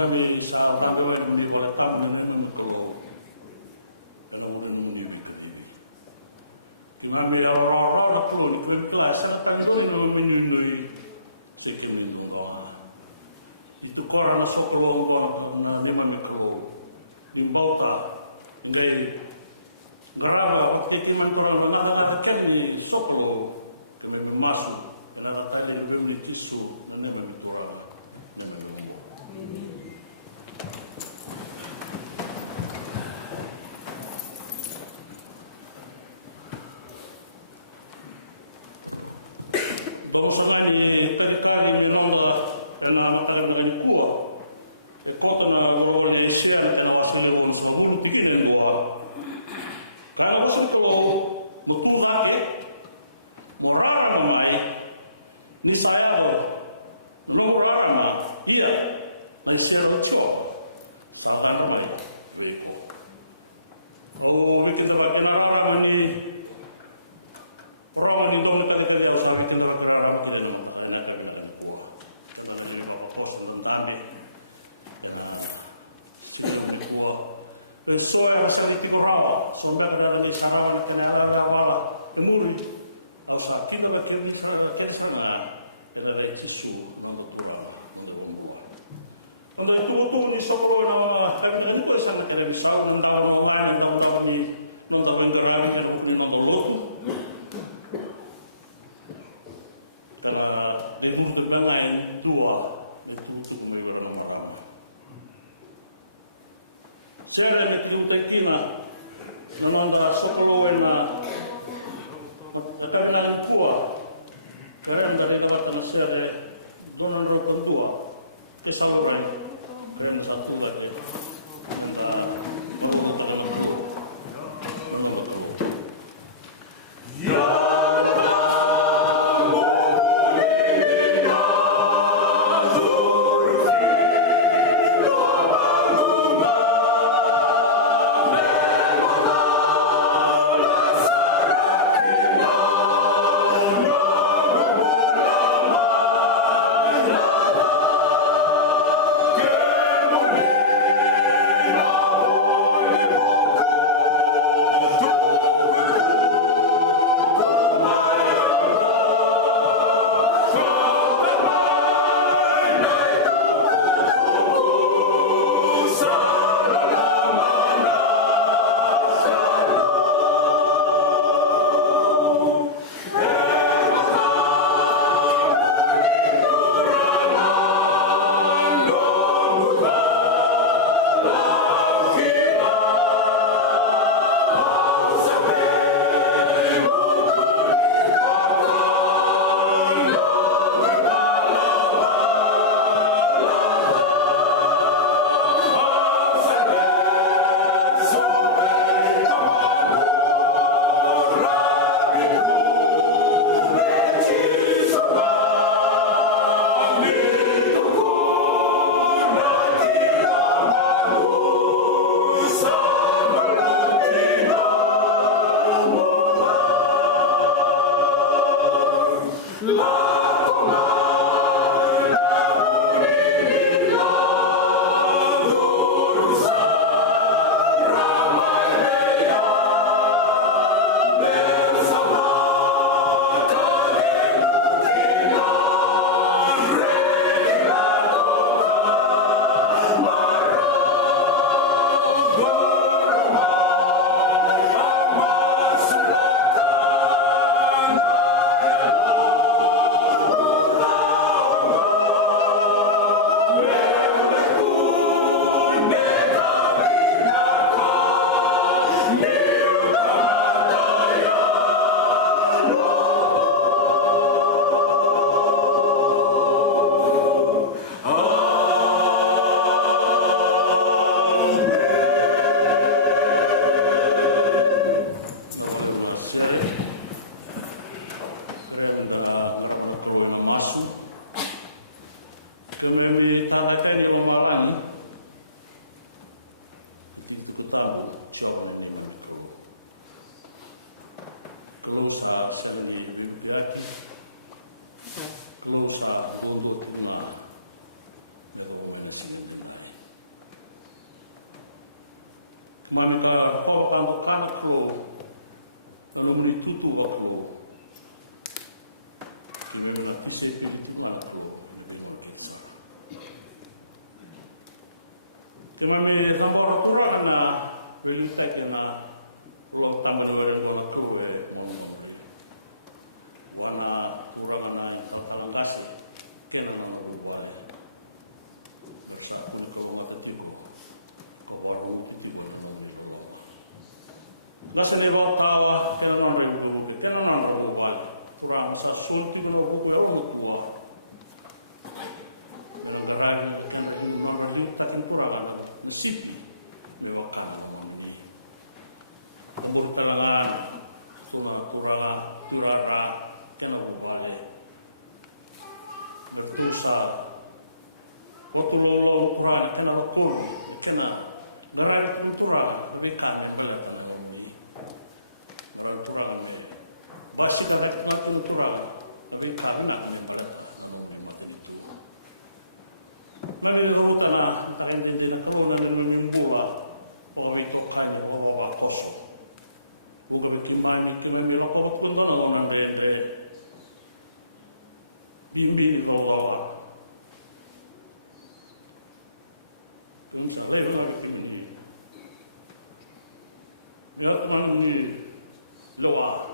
Timami sa gagawin mo ni wala tabi na naman ko. Alam mo na naman ni Wika TV. Timami araw-araw na ko, ni Kwem Class, sa pagawin na minunoy sa kinin mo ka. Ito ko na sokolong ko na naman na ko. Imbauta, ngay garaba, tikiman ko na nakakakyan ni sokolo, kami mamasok, nakakakyan ni Bimli Tisu, na naman ito ra. Sangai kali nyola kana makalang ng kuwa. E kota na role Asia na wasili on sa hulu pikilin kuwa. Kaya ko ko mutulage morara mai ni saya no morara na iya na sira cho sa ano mai reko. O wikito ba kinara ni Orang ini kalau kita kerja sama kita berharap kita nak kerja kuat, karena ini pos tentang ini, kuat. Sesuai hasil itu berapa? Sudah berada di sana, kenal malah temui. Kalau saat kita berkerja sana, kita ada isu menentukan. Kalau itu di sekolah nama, kami itu sana kita bisa mendalam ini, mendalam gerak kita mendalam. Karena dia mungkin bermain dua itu may berlama. Saya ada kinutekina naman da sokolowen na nakailan kuwa kaya dari dapat na sere donon roton dua kesalawan kaya satu lagi Closa sendi bibliati, closa gondo una, devo bene si Mamika ko ang kanaklo na lumuni tutu baklo. Kaya na kisip itu kanaklo. Kami tambah turun na wilita na lo tambah dua kru wana urang na salang kasih kena na berubah. Satu kalau mata tigo, kalau orang tigo nanti berubah. Nasi lewat kawa kena na berubah, kena na berubah. Urang sasul tigo berubah orang tua. Orang kena na berubah kan kurang. Mesipi mewakan orang umur kalangan surah kurara kena berbalik berdosa waktu lolong Quran kena betul kena darah kultura bekan belakang orang ini orang Quran pasti darah kultura lebih karena belakang Mami rutana kalian jadi nak kalau nak menyumbua, bawa itu kain bawa kos. Bukan lagi main itu mami bawa pun mana orang beli bimbing bawa. Ini saya nak bimbing. Dia teman ni loa,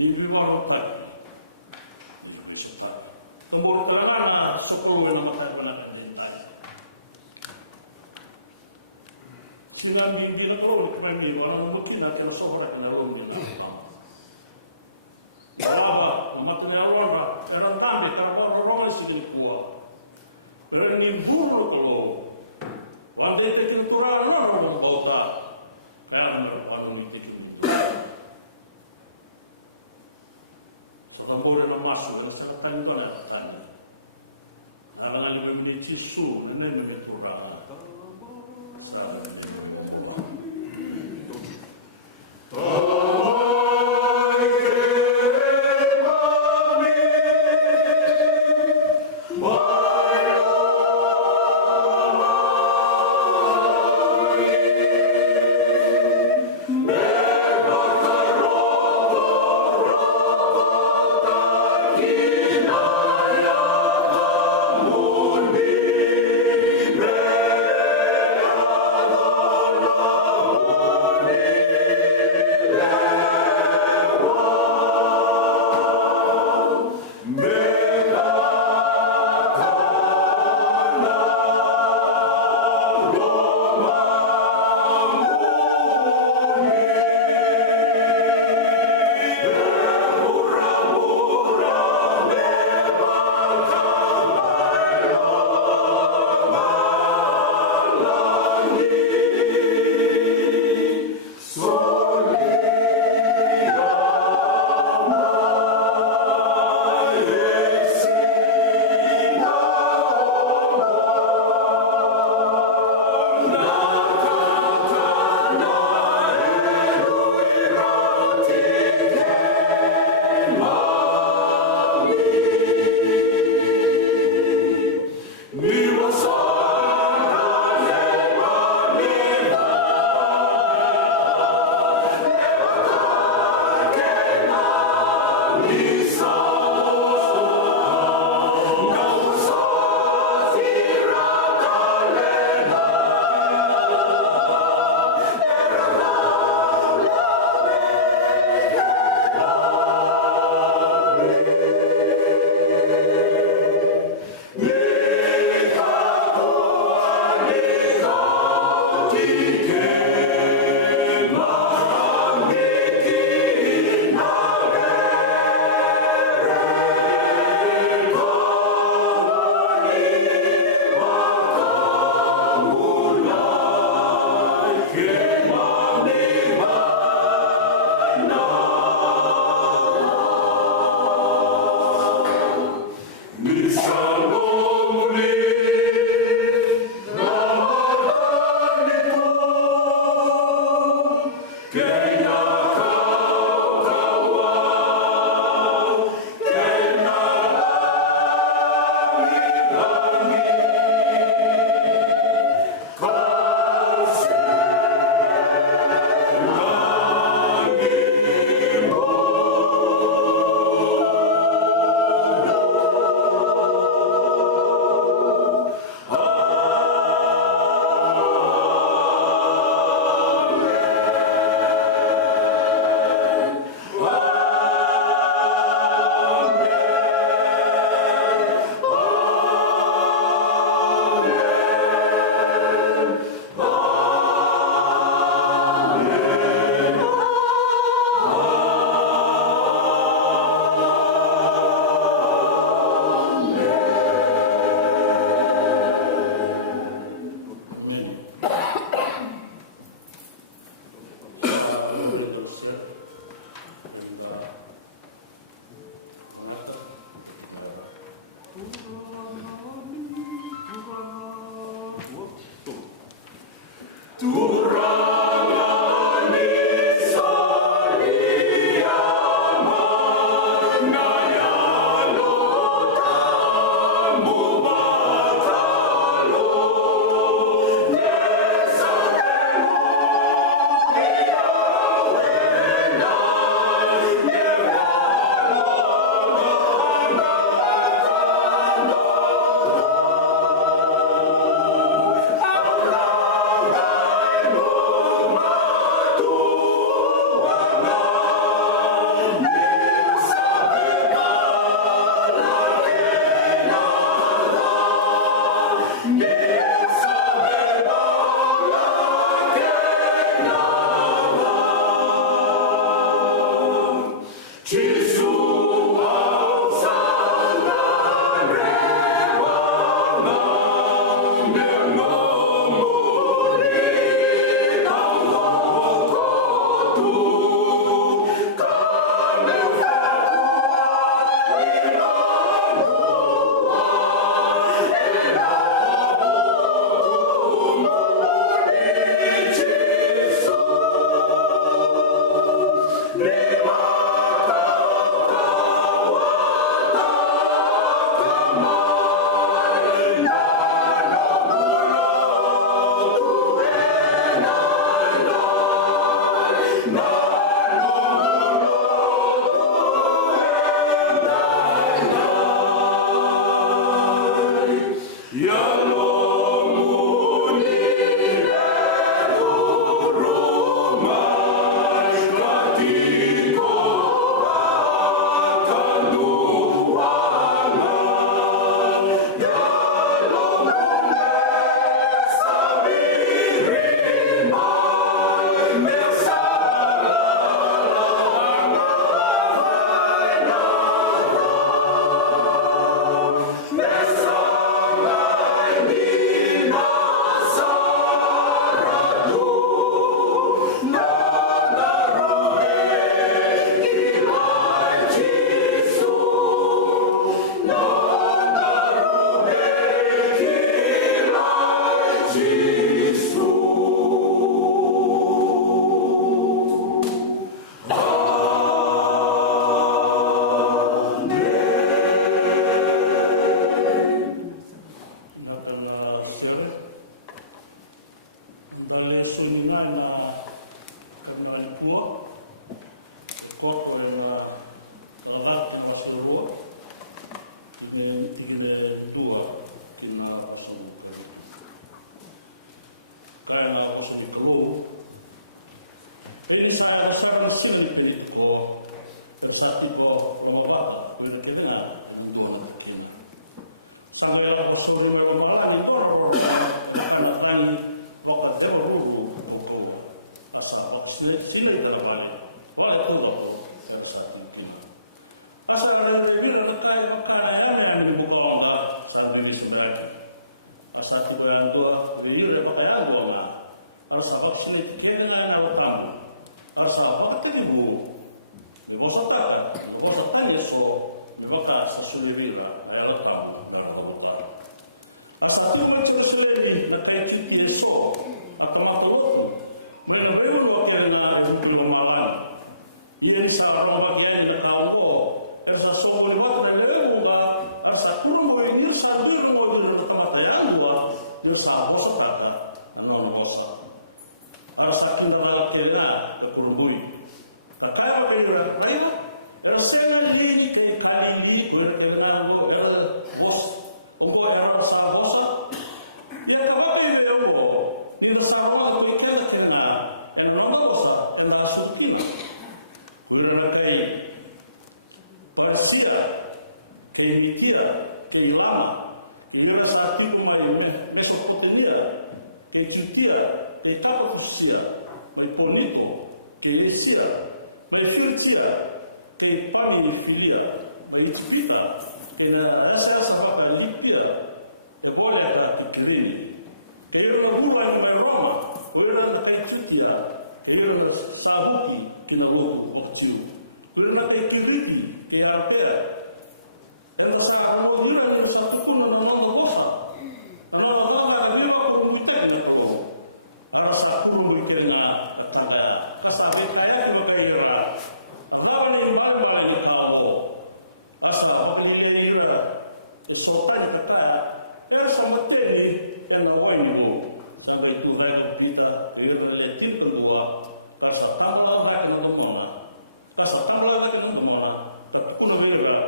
ni luar tempat, ni bisa tempat. Kembali kerana sepuluh nama saya pernah mencintai. Dengan bila kalau kami orang mungkin akan seorang yang lalu ni. Apa? Memakai orang orang tadi kalau orang sedih kuat. Berani buru kalau. Wanda itu kultural orang kota. Kerana orang itu. Tambor na masuk dan sekarang itu ada tanda. Kalau lagi membeli tisu, nenek membeli turang. Oh Arasa puru mikirnya kata kasabe kaya no kaira. Allah ni bal malai tawo. Asa bakili ira. Sokan kata sama teni en woinu. Sampai Tuhan kita ira le tipu dua. Kasa tambah lagi no mona. Kasa tambah lagi no mona. Tapi kuno ira.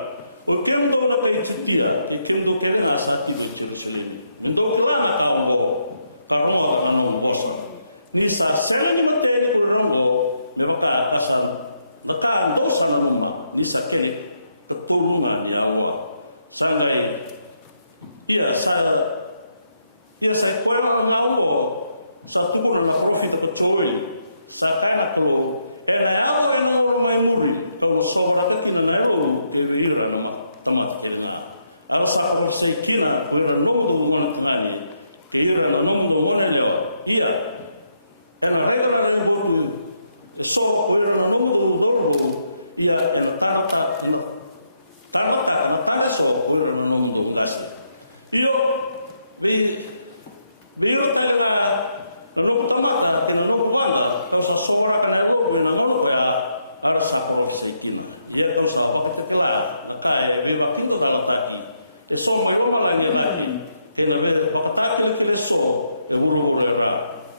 Ukendo na kaitikia, ikendo kene na sati kuchurusini. Ndo klana kawo. Karongo kanu bosa. Nisa seni materi kurongo mewaka kasar baka dosa na rumah nisa ke kekurungan di awal sangai iya saya koyang ngawo satu pun na profit kecoi sakaya ko ena awo ena rumah muri ko sobra kiti na lo kewira na tamat kena arsa ko sekina kuira no duman tunani kewira no duman leo iya karena mereka ada bodoh, soal kuliah nomor ia yang kata soal kuliah nomor kasih. Bio kata nomor pertama kata nomor dua kalau seseorang kan ada bodoh nomor ya harus apa sekian. Dia terus apa kekelar, kata bio makin tu dalam tadi. Soal mayor lagi kena beda pakaian kira soal urut boleh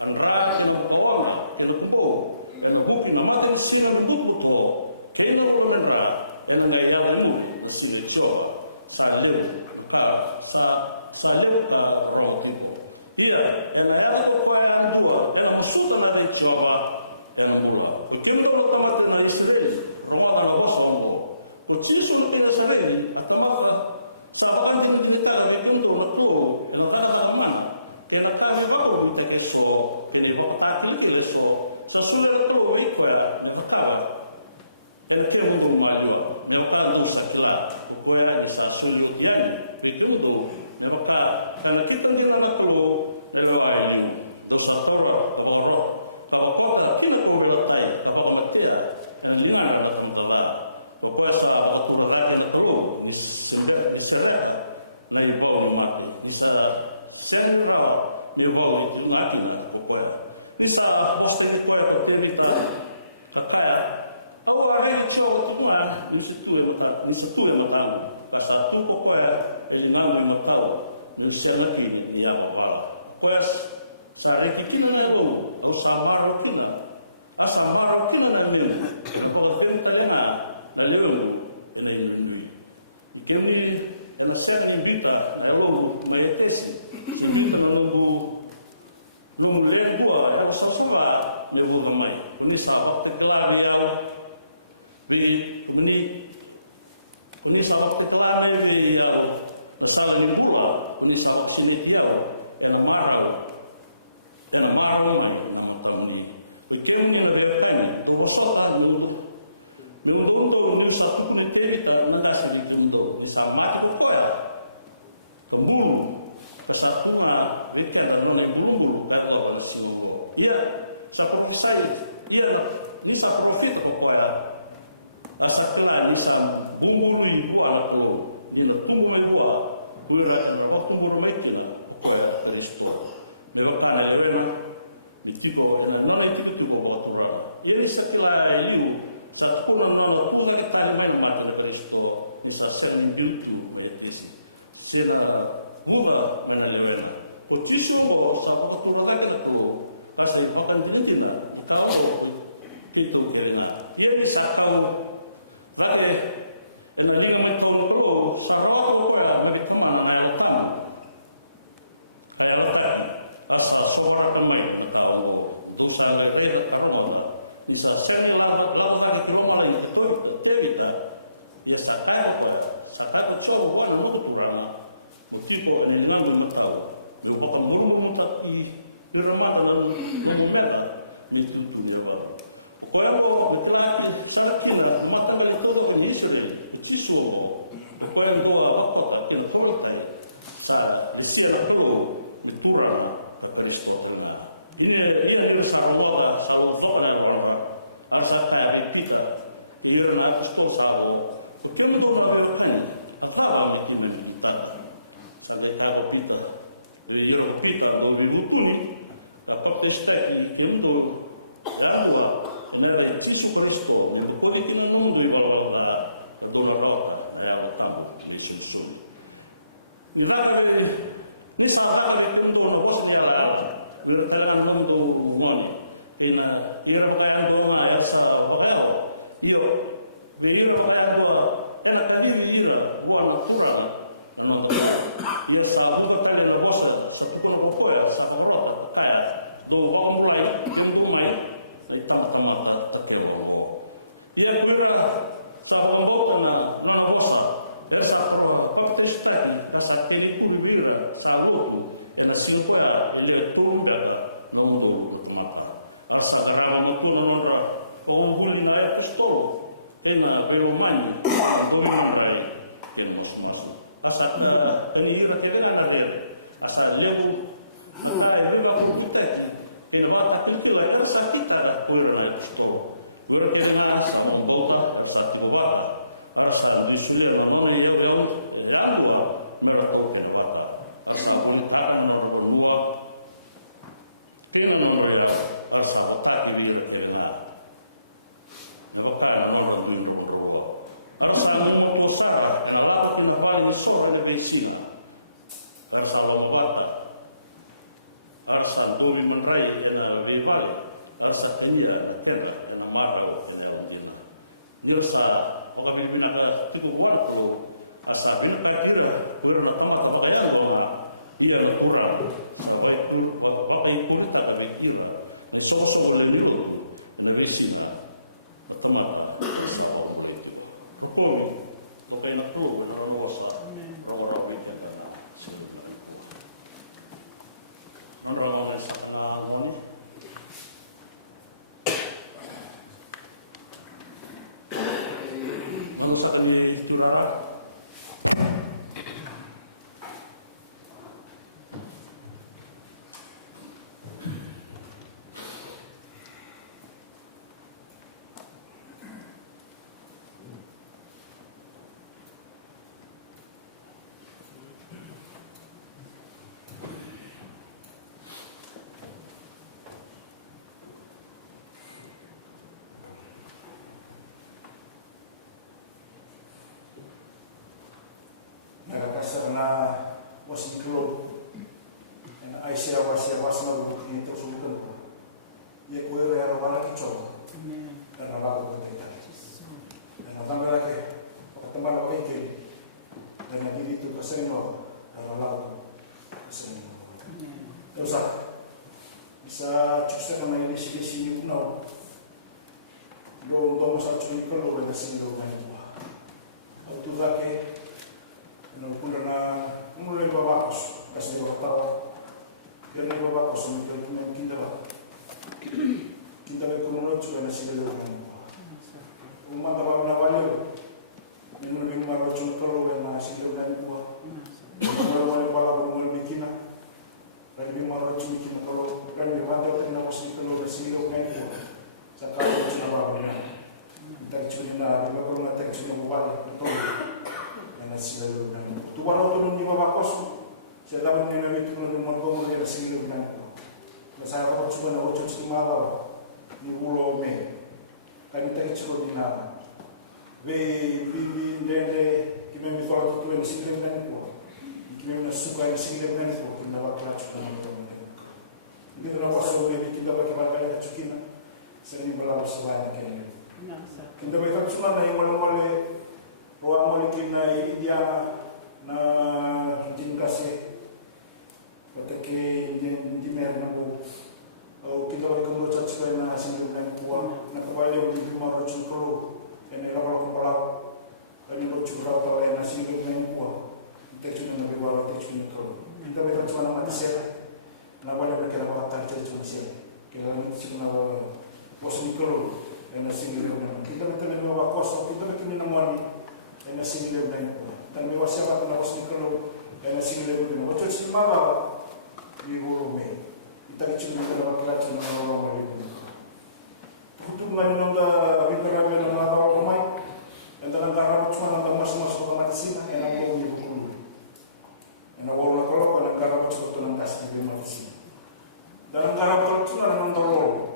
Andra che non paona, che non può, e non può più, ma che sia un tutto, che non può andare, e non è già lui, la selezione, sa letta rotico. Ia, e la era poi era due, era sotto la lezione, era due, perché non lo trovate na Israele, romana la vostra uomo, così sono che Israele, a tamata, sa avanti di diventare, vedendo la tua, e la casa della mano. Che la casa baru kita keso, que le vota que le so, sasula lo iko ya, ne vota. El que mugo majo, ne vota no sakla, ko ya bisa sulu dian, pitudo, ne vota. Kana kita ndina na ko, ne wa ini, do saporo, oro. Kalau kota tidak ko bila tai, kalau matia, dan dina na kontala. Ko sa waktu berada na ko, ni senda, na ibo mati. Bisa sembra mi vuoi tu nakina ko isa poste ko ko tenita takaya au ave cho tuma ni situ e mata basa tu ko elimamu mata ni siana ki ni ya ba pues sa rekikina na go o sa marokina asa marokina na ni ko fenta na leo ina ni ikemi ela serve invita elo maetesi invita no mulher boa ela só sua levou na mãe quando estava claro ela vi quando estava claro vi ela na sala de boa quando estava sem ela marca mãe não também porque o menino veio tu só tá no mundo satu menit na nasi itu bisa mak ko ya kemun kesatuan mereka dan orang dulu kalau semua ia seperti saya ia ni sa profit ko ya asa kena ni sa bumbu ni ko ala ko ni no tumu ni ko buira na waktu muru mekina ko ya resto deva pana rema ni tipo na non è tutto ko botura ia ni sa kila liu saat kurang nol punya kita main mata dari situ bisa sendiri tu betul sila mula menalewena posisi orang sahabat kurang kita tu pasal makan tidak kalau itu kerana ia bisa kalau lagi menalih mentor pro sarwa ko ya mereka mana ayalkan asal sobar pemain tahu tu sampai ke kawan bisa seni lalu lagi normal ini terjadi ya sakaya coba buat nomor turun mesti tu ini nama tahu lupa kamu tapi di rumah dalam rumah itu punya baru kalau betul lagi sakitnya mata mereka tu kan Israel siswa kalau apa tak kena turun saya disiar tu turun Kristus ini salvo na guarda asa kai pita io na sposavo perché non devo avere a fare che mi sta salve caro pita io pita dove mi puni dapat testet indo dalua ina Yesu Kristo ni ko ikin mundo i bala dora rota da alta di Yesus ni ba ni sa ta ni kundo no bos dia la bertangan mundo mon ina ira ba ando na esa hotel io ira ba ando ena kali ira buona natura no ia sa buka kali na bosa sa ko ko ya sa rota kaya do bom right do mai tama takelo dia berada sama botana na bossa essa prova contestante essa aquele pulvira saluto ela silpa ele tuga não do mata essa garra motor não com bullying na escola ena pelo mãe do mãe que nós mas essa ele ira que ela na dele essa levo na leva o que ele vai aquilo que lá essa kita da poeira na escola agora que ele não asa não volta essa que vai essa disulir não é eu água não era o que vai essa política não era boa tem não era essa ataque vira pela não cara não era muito boa essa não possara na lata de naval só de vecina essa lomba arsa domi menrai ena vivale arsa penira kena ena mara ena ondina nirsa oka bibina ka tiku warto asa bil kadira kurna kama ka kaya bola ia na kurang sampai tu pakai kurta ka bekila ne soso le nilo ena vesina tama sao ko ko na pro na rosa rosa bekena Honorable Moni. Mengusahakan di Curara. Karena wasni kelo en aisia wasna bu ni to sulukan ko ye ko era wala ki cho era wala ko te ta en tambah lagi ko tambah lo ke dan diri tu kaseno era wala ko kaseno dosa bisa cusa kama ile sisi kuno lo ndo sa chuni ko lo da sin do ngani ko tu vake no pula na umule babakos kasi ko tawa yan ni babakos mo ko men kinda ko mo chu na sila lo ko umanda ba na wale men mo bi maro chu ko lo na sila lo ko mo wale bala mo bikina dan bi maro chu bikina ko lo dan bi wanda ko na ko sila lo ko sa ka chu na ba na ta chu na ba ko na ta chu na wale to sila tu wala tu ni baba kos sila mo ni na mitu na mo ko mo ni sila na ko masa ko chuba na ocho chimala ni ulo me kan ta chuba ni na ve bi ndende ki me mi to tu ni sila na ko ki me na suka ni sila na ko na ba kla chuba na to ni na waso be ki da ba ki ba ka chukina sa ni bala siwa na ken kinda ba ka chuba na yung wala Roa molikina India na jinkase patake dimer na bo o kita wali kondo chachka na sinil na kuwa na kawale di maro chukro ene la bala ko ani bo chukra to na sinil na kuwa techu na be wala techu na ko kita be techu na matise na bala be kala ba ta techu na se kila ni techu na bosni ko na sinil na kita be tele ba koso kita be kini na moni ena single na ito. Tanmi wasya ka na wasni kalo ena single na ito. Ocho chimaba iguro me. Itaki chimba na bakla chimba na wala ito. Kutu ngani nanga bintara be na mga tawa kumay. Enda nang karama chuma nang mas ko matisina ena ko ni bukulu. Ena wala kalo ko nang karama chuma to nang kasi be matisina. Dalam garap tercuna naman tolong.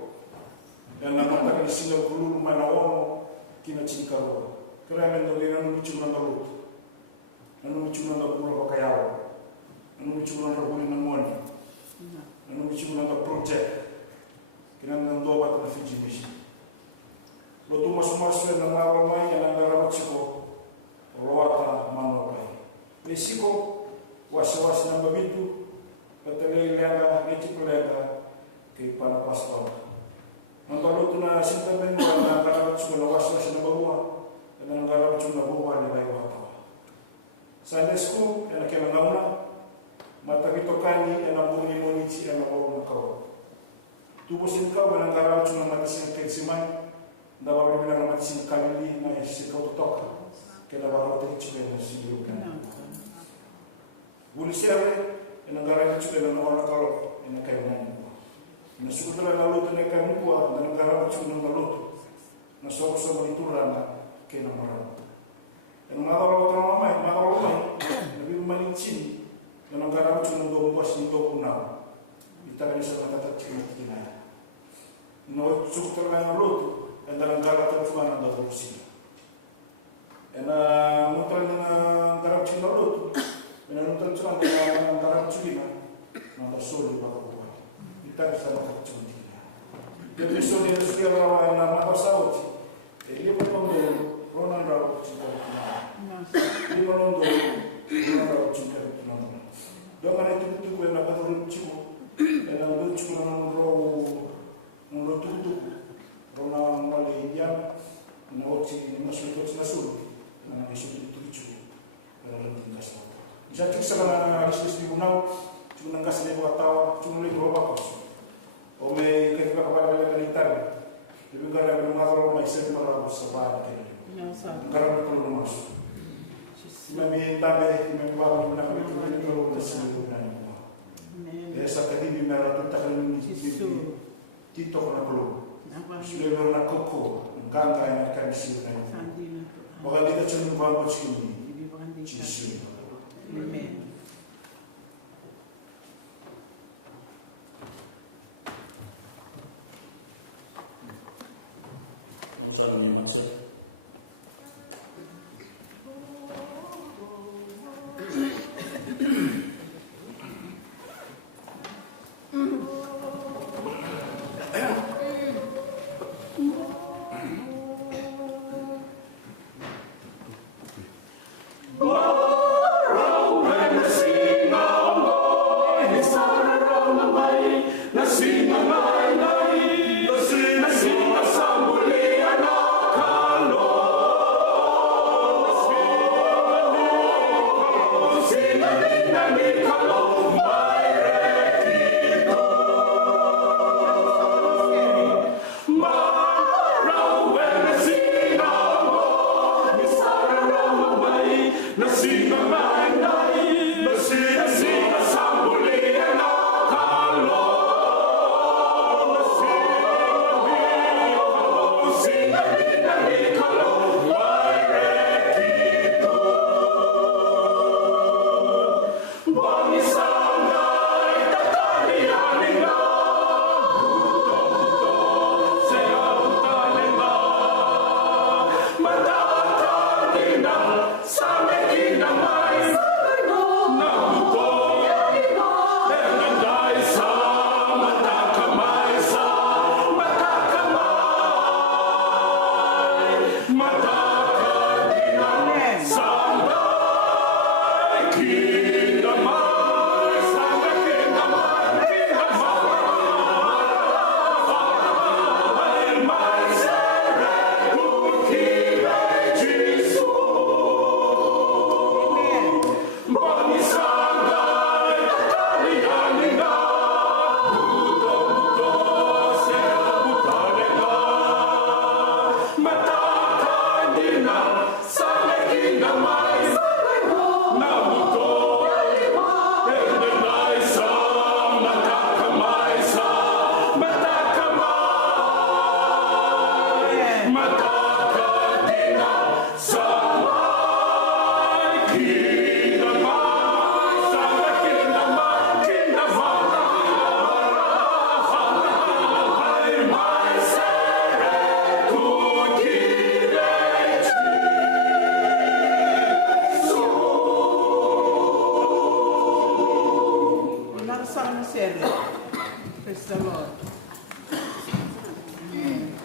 Yang namanya di sini guru mana ono kina cingkaro. Kira mendo dia nanu bicu nanda lut. Nanu bicu nanda pulau pakayau. Nanu bicu nanda buli namuani. Nanu bicu nanda project. Kina nando obat na Fiji mission. Lo tu masuk na mawal mai yang anda rawat siko. Roata mano pai. Lesiko wasi-wasi namba bitu. Patele lenga ngeci pelega ke para pastor. Nantalo tu na sinta ben na karawat siko wasi-wasi namba buah. Dan karawat siko buah na bayi watawa. Sunday school ena kena ngauna. Mata bitokani ena bunyi monici ena bawa kau. Tubuh sinkau ena karawat siko mata sinta simai. Dapat berbeda mata sinta kali na sikau toka. Kena bawa tercipta na siyo kan. Buli siapa? Ena negara itu juga dengan orang kalau ena kayu nani. Na sudah lalu tu ena kayu buah dan negara itu dengan lalu tu. Na sok itu rana kena marah. Ena mahu lalu lebih malicin dan negara itu dengan dua buah sini dua punau. Kita kan bisa kata cekik kita. Na sudah lalu tu ena negara itu cuma ada Rusia. Ena muter dengan negara itu lalu tu. Ena muter cuma dengan China, nada solo para buat. Kita bisa makan cuma dia. Dia besok dia sudah rawa nama Saudi. Dia pun Ronan rawa cinta dengan. Dia pun Ronan rawa cinta dengan. Dia mana itu gue nak turun cium. Dan lalu cuma nunggu tutup. Ronan wali India, nunggu masuk nasul. Nang isu itu cium. Lalu tinggal sama. Bisa cek segala hadis di gunau, cuma nangkas dia buat tahu, cuma lagi berapa kos. Ome ketika kepada mereka nitan, lebih karena bermasalah rumah istri malah bersabar kini. Karena perlu masuk. Mami tabe, mami bawa mana kami turun di kalau bersih dengan itu. Biasa tadi di merah tu tak kena tito kena perlu. Sudah bernak koko, gangga yang akan disini. Bahkan kita cuma bawa sini, sini. Amen. Usaha masih. Nasina sambulia na Praise the Lord. Amen.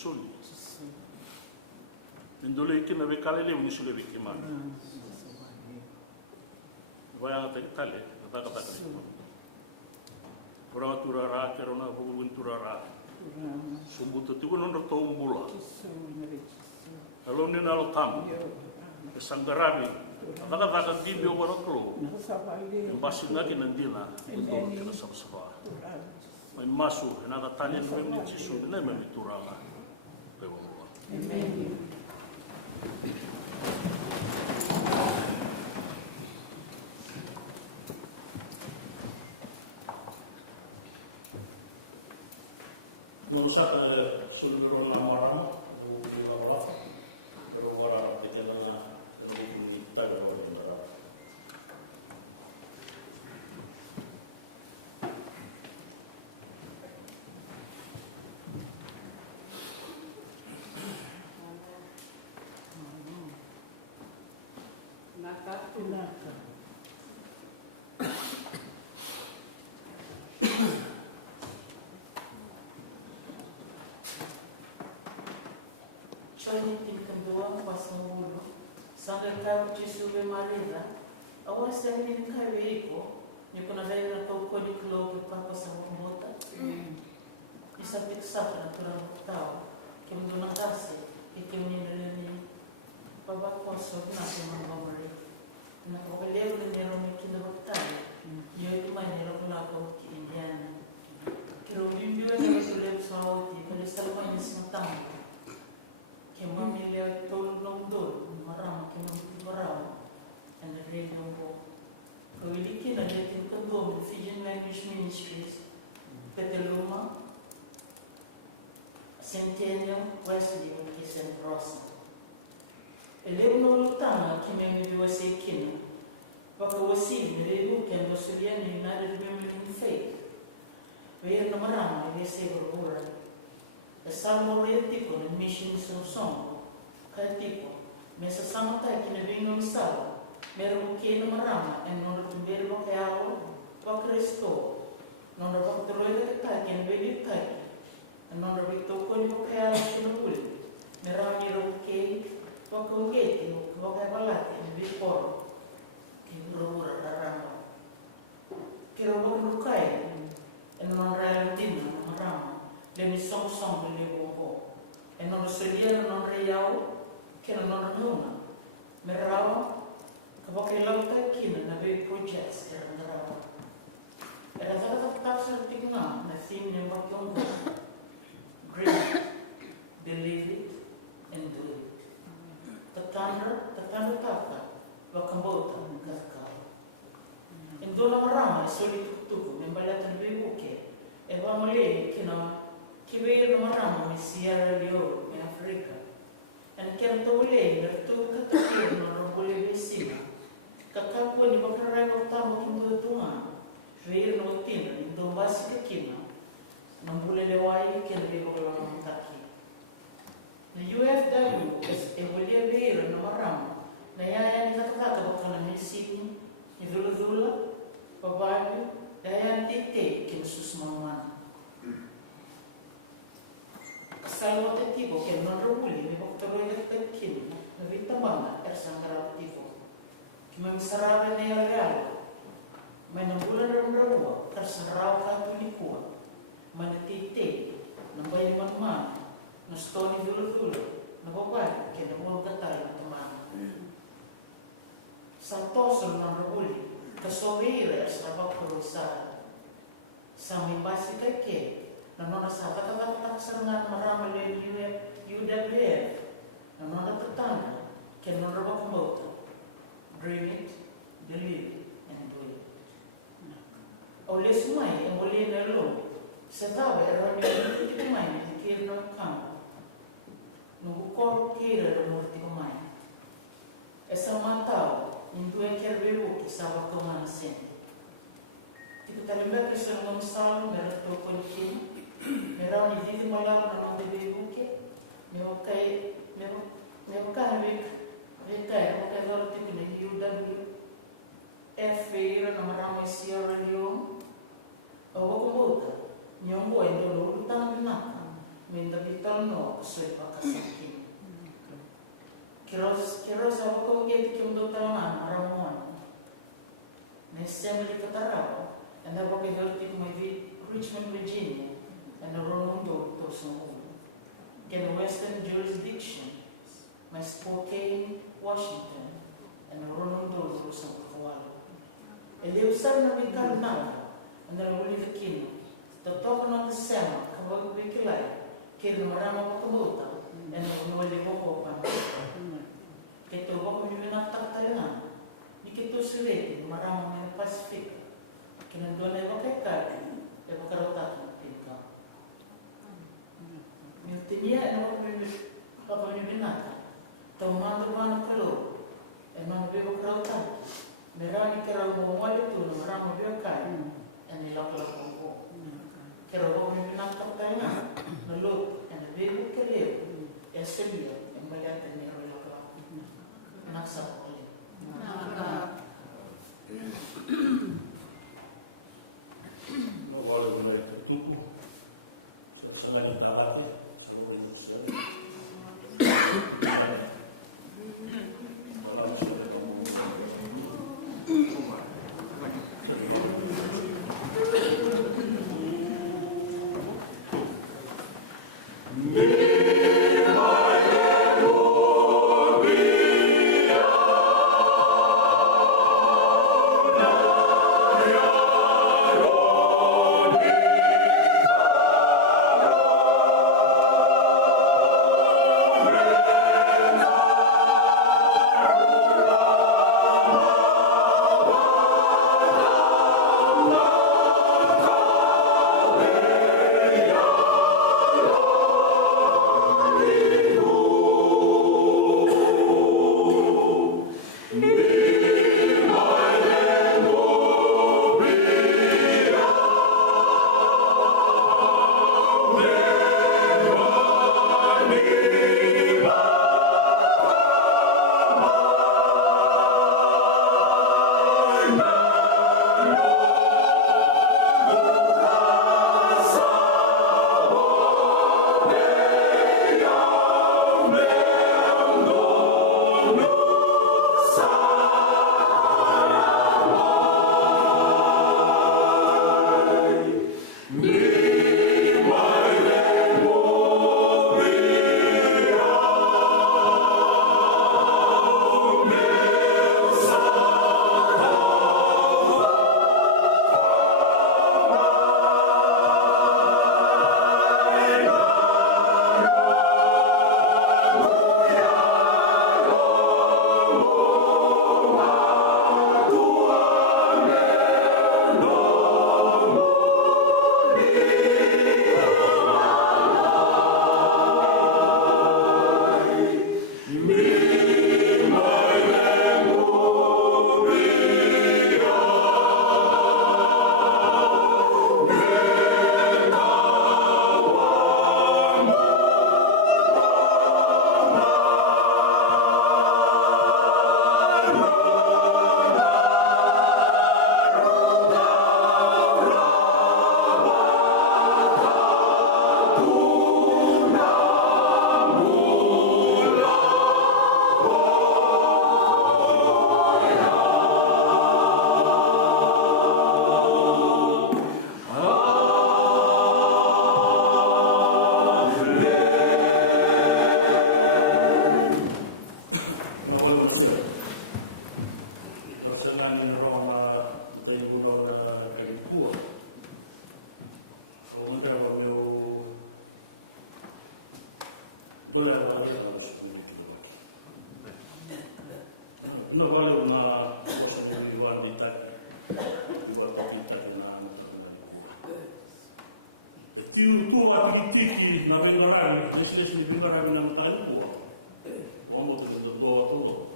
suli. Nindole kina ve kalele unisule ve kimani. Vaya ta tale, ta ta ta. Pura tura ra kerona bugun tura ra. Sumbuto tu non ro tombula. Alone na lo tam. Sangarami. Kada kada video waroklo. Basina ki nandila. Ndo kina sabsaba. Mai masu na da tanya no me chisu na me turala. Amen. Merusaka sulur lamaran ulama berwara pejalan ini kita berwara. Naka. Choni tinkandoa pasangulu sanga kau chisube marida awal sehari kai veiko ni kuna daira kau kodi klo ke papa sangumota isa piksa na tura tao kemu na kase kemu ni ni baba koso na kemu mamari na ko leo ni nero mi kinda hotai yo ni manera kuna ko ki indiana kiro bimbio na sule saudi ko salma ni santang kema milya tol nongdol marama kema marama and the radio go kawiliki na letin kando Fijian Language Ministries Petaluma Centennial Wesley ki St. Rosa elew no lutanga kema mi wase kina baka wasi mrebu kendo Syrian United Women in Faith we na marama we se bora Salmo tipo na mission solução kai tipo mesa samata kina vinno misal meron kina marama en non tumbel mo kaya pa Kristo non ro patrolle ka kina vedi kai non ro vito ko ni kaya kina pul merami ro ke pa ko geti ko kaya balati en vi por ki ro rarama kiro mo kai en non ra din marama le song le bongo e non seria non real che non nuna merao che poche lotte che non aveva progetti che andava era stata mole ki veio no marama me Sierra Leone, em África. E quero tole, tu que no robole vecina. Kakaku ni bakarai waktamu ki muda tunga. Veio no tina, então básica kina. Não bule lewai que ele veio para lá aqui. Na UFW, eu vou ver no marama. Na ia ni kakaka bakana ni sini, ni dula papai, ia tete que nos susmama. Kalau waktu tiba, kan non robuli, ni waktu royak tekin, nabi tamang ersangkara tiba. Kima misarara ni real, mana bulan rawa, tersangkara katu likua, mana tite, nampai mana, nastoni dulu, nabapai, kan nabuang katai teman. Santos non robuli, kasovira ersangkara perusahaan, sami basi keke. Nona sahabat tak serengat marama le UWF. Nona tetangga, ken nona bakumauta. Dream it, believe it, and do it. Oleh semai yang boleh nelo. Setahu era ni kita main di kiri nong kam. Nunggu kor kiri nong kita main. Esa matau, indue kiri beru kisah kemana sen. Kita terlibat kisah ngomsal merah tu kunci. Merau ni jadi malam nak ambil buku, mewakai waktu ni UWF nama ramai Sierra Leone. Awak kemudian nyonggo yang dulu utang benak, minta bital no kesuai pakasaki. Kiros awak kemudian kiam dotalan ramuan. Nescaya beli ketarau, anda pakai healthy di Richmond, Virginia. And the Rondo Tosomo. In Western jurisdiction, my Spokane, Washington, and the Rondo Tosomo. And they usar na bigkal na, and the Ruli the King. The token of the Senate, Kawag Wikilai, Kil Marama Pakamuta, and the Wali Boko Pan. Kito Boko Yunatak Talina, Nikito Sireti, Marama in the Pacific, Kinandona Wakaka, the Wakarotaki. Tinha não apa ni binatang. Taman mana kalau, emang bebo kerautan. Merah ni kerau bawa itu, merah bebo kai. Ini lak bawa. Kerau bawa ni binatang kaya, lalu, ini bebo kerja. Eskelia, yang banyak ini lak. Naksa boleh. No boleh guna itu. Sangat ditawati. May my Lord be Boleh apa dia harus sepuluh kilo. Ina wale una kosa ko iwan di taki. Iwa kita na tiu tu wa tiki na vengarami, nesles ni vengarami na mtani ko. Wamo te do todo.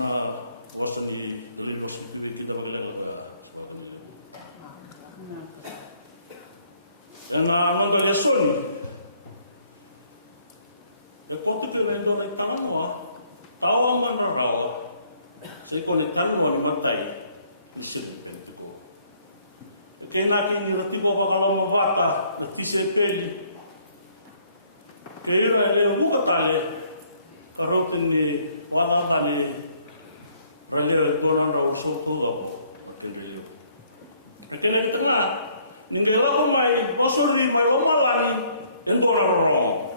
Na wasa di deliver security kita wale ka. Na ngale soni. E kote te wendo na tanoa, tawa na rawa. Sei ko ni tanoa ni matai. Isi ko. Kena ki ratibo bakala mavata, na tise peli. Keira leo buka tale, karotin ni wala ni raleo konan ra uso todo, makele. Makele tengah, ninggela ko mai osuri mai omalani, engora roro.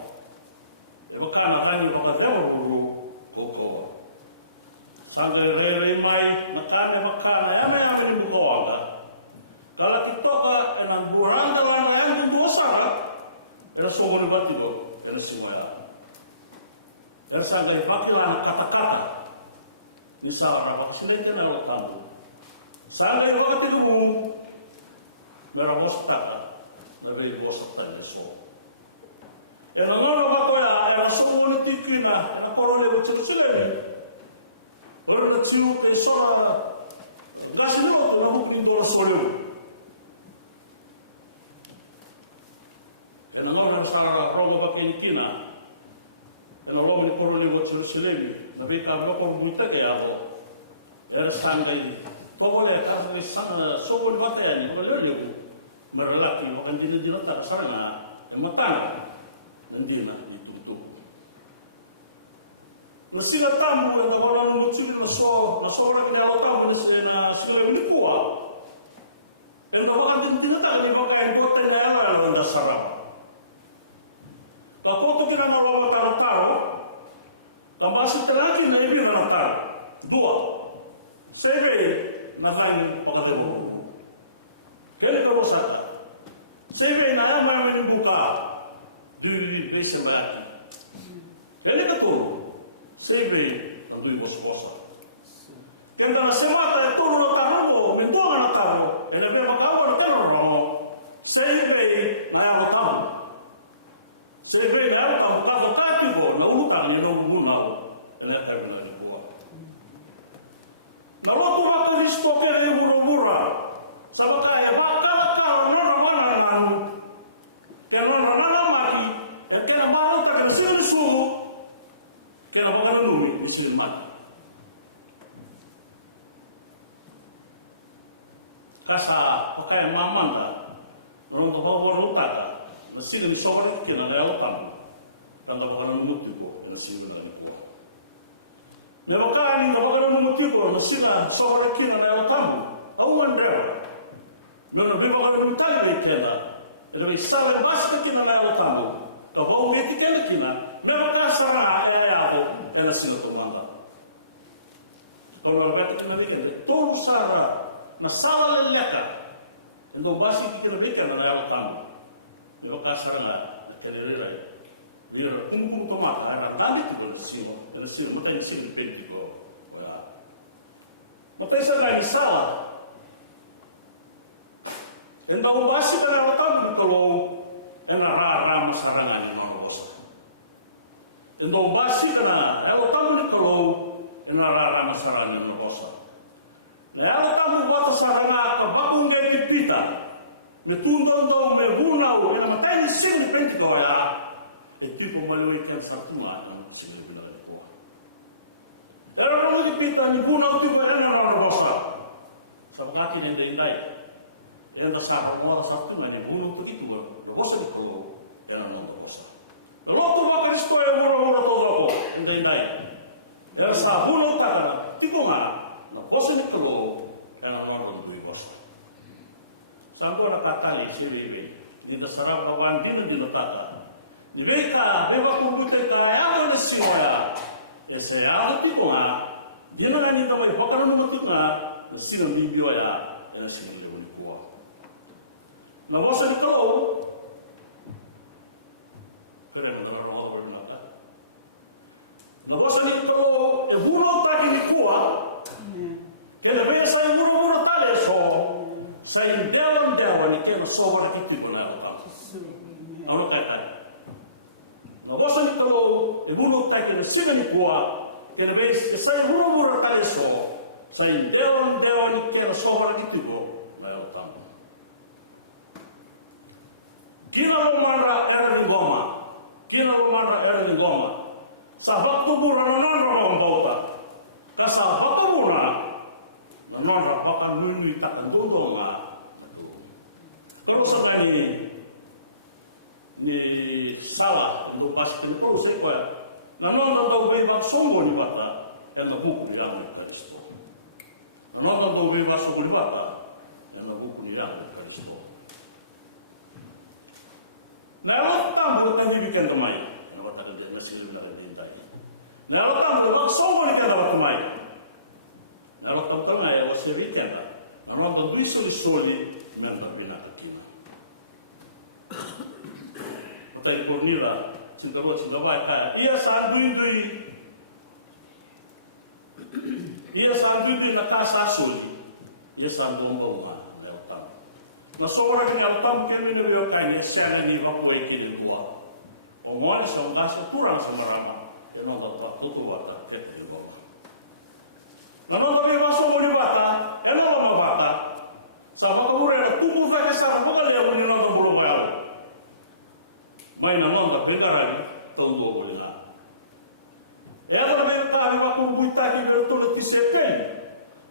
Eba kana kani ko ka demo buru koko. Sangga re mai nakane makana yame ni buka wala. Kalau kita enam bulan dalam yang dosa, era semua lebati go, era semua. Era sangat pakilan kata-kata. Ni salah apa kesulitan awak tahu. Sangat waktu itu merah bostaka, nabi bostaka leso. Era ngoro bakoya, era semua ni tikrina, era korone ucil-ucilan. Baru tiu ke sola, gasini waktu nabu ni dola soleu. Ena ngora sara rogo bakeni kina. Ena lomi ni koroni wa Jerusalem. Na be ka loko muita ke abo. Era sangai. Togole ka be sanga sobo ni batayani. Wa lele ku. Merelaki wa andina dinata saranga. E matana. Nandina ditutu. Na sila tambu ena wala no mutsuli na sobra kini ala tambu na sila unikua. Ena wa andina dinata ni baka en bote na ala ronda sarama. Pakoto kira na loba taro-taro, tambasi telaki na ibi na taro. Dua. Sebe na fani pakatebo. Kele ka bosaka. Sebe na ama yung buka. Dui bese mbaki. Kele ka toro. Sebe na dui bosa-bosa. Kenda na semata e toro na taro, mendonga na taro. Ele be makawa na taro. Sebe na yawa taro. Sebe na au ka katigo na utang ni no muna ele ka na ni boa. Na lotu ba ka risko ke ni murumura. Sabaka ya ba ka no mana nanu. Ke no na maki, e ke na ba ka na sinu su. Ke na ba ka no mi sinu maki. Kasa o ka mamanda. No ndo ba wo utaka. Na sila ni sobra que na ela tamu tanda bakana no motivo na sila na ni ko me bakani na bakana no motivo na sila sobra que na ela tamu au andreu me no vivo bakana no tali que na ele vai sala básica que na ela tamu ka vau etikela que na bakana sara é algo ela sila tomanda quando vai que na veke todo sara na sala leleka endo básico que na veke na ela tamu. Yo kasaranga kelera vira kumkum tomata era dali que do simo mata ni simo pentiko ya mata isa ni sala enda o basi para o tabu kalau ena rara masaranga ni noros enda o basi kana o tabu kalau ena rara masaranga ni noros na o tabu bota saranga ka bakung ge pita me tundo me buna o ela matai sing penti do ya e tipo maloi kan satuma na sing bina ko era no di pita ni buna o tipo era na rosa sabaki ne de indai enda sa mo satuma ni buna o tipo lo rosa di ko era no rosa lo to va per sto e ora todo ko indai era sa buna ta tipo nga no rosa di ko era no rosa sampai nak kali CBB, kita serap kawan kita di lepaka. Ni mereka beba komputer kaya yang semua ya, saya tu pun dia nak ni tamai bakar nama tu sila bimbio ya, sila lewan kuah. Na wasa di kau, Keren dengan orang orang napa. Nabosa ni kalau ebulo tadi ni kuat, kena biasa ebulo tali so, saya dewan ni kena sobar kita benar tak. Awak kata. Nabosa ni kalau ebulo tadi ni sini ni kuat, kena biasa saya ebulo tali so, saya dewan ni kena sobar kita benar tak. Kila lomara era di goma. Kila lomara era di goma. Sahabat tubuh ranan orang bauta. Kasahabat tubuh ranan rapakan muni takkan dondong Kalau sekali ni salah untuk pasti perlu saya kau. Nanon tahu bebas sungguh ni bata. Yang buku yang terkaristo. Nanon tahu bebas sungguh ni bata. Yang buku yang terkaristo. Nah, kalau tamu kita dibikin temai, nama tak ada masih lebih nak diintai. Nah, kalau tamu kita semua ni kita dapat temai. Nah, kalau tamu tengah ya, wasnya bikin lah. Nama kita bisuli memang bina kekina. Matai Kornila, cinta ruas cinta baik kaya. Ia sandu nak kasar suli. Ia sandu ngomong. Na sobra que al tam que me veo cair cena ni ropo e que ni tua. O mole são gasta turang samarama. Eu não dou para tudo bata que é bom. Na não dá bem vaso mole bata, eu não vou bata. Sabe que o rei tudo vai que sabe como ele é o não do bolo maior. Mas na não dá pegar ali tão do bolo lá. Ela vai estar vai com muita que eu tô no TCP.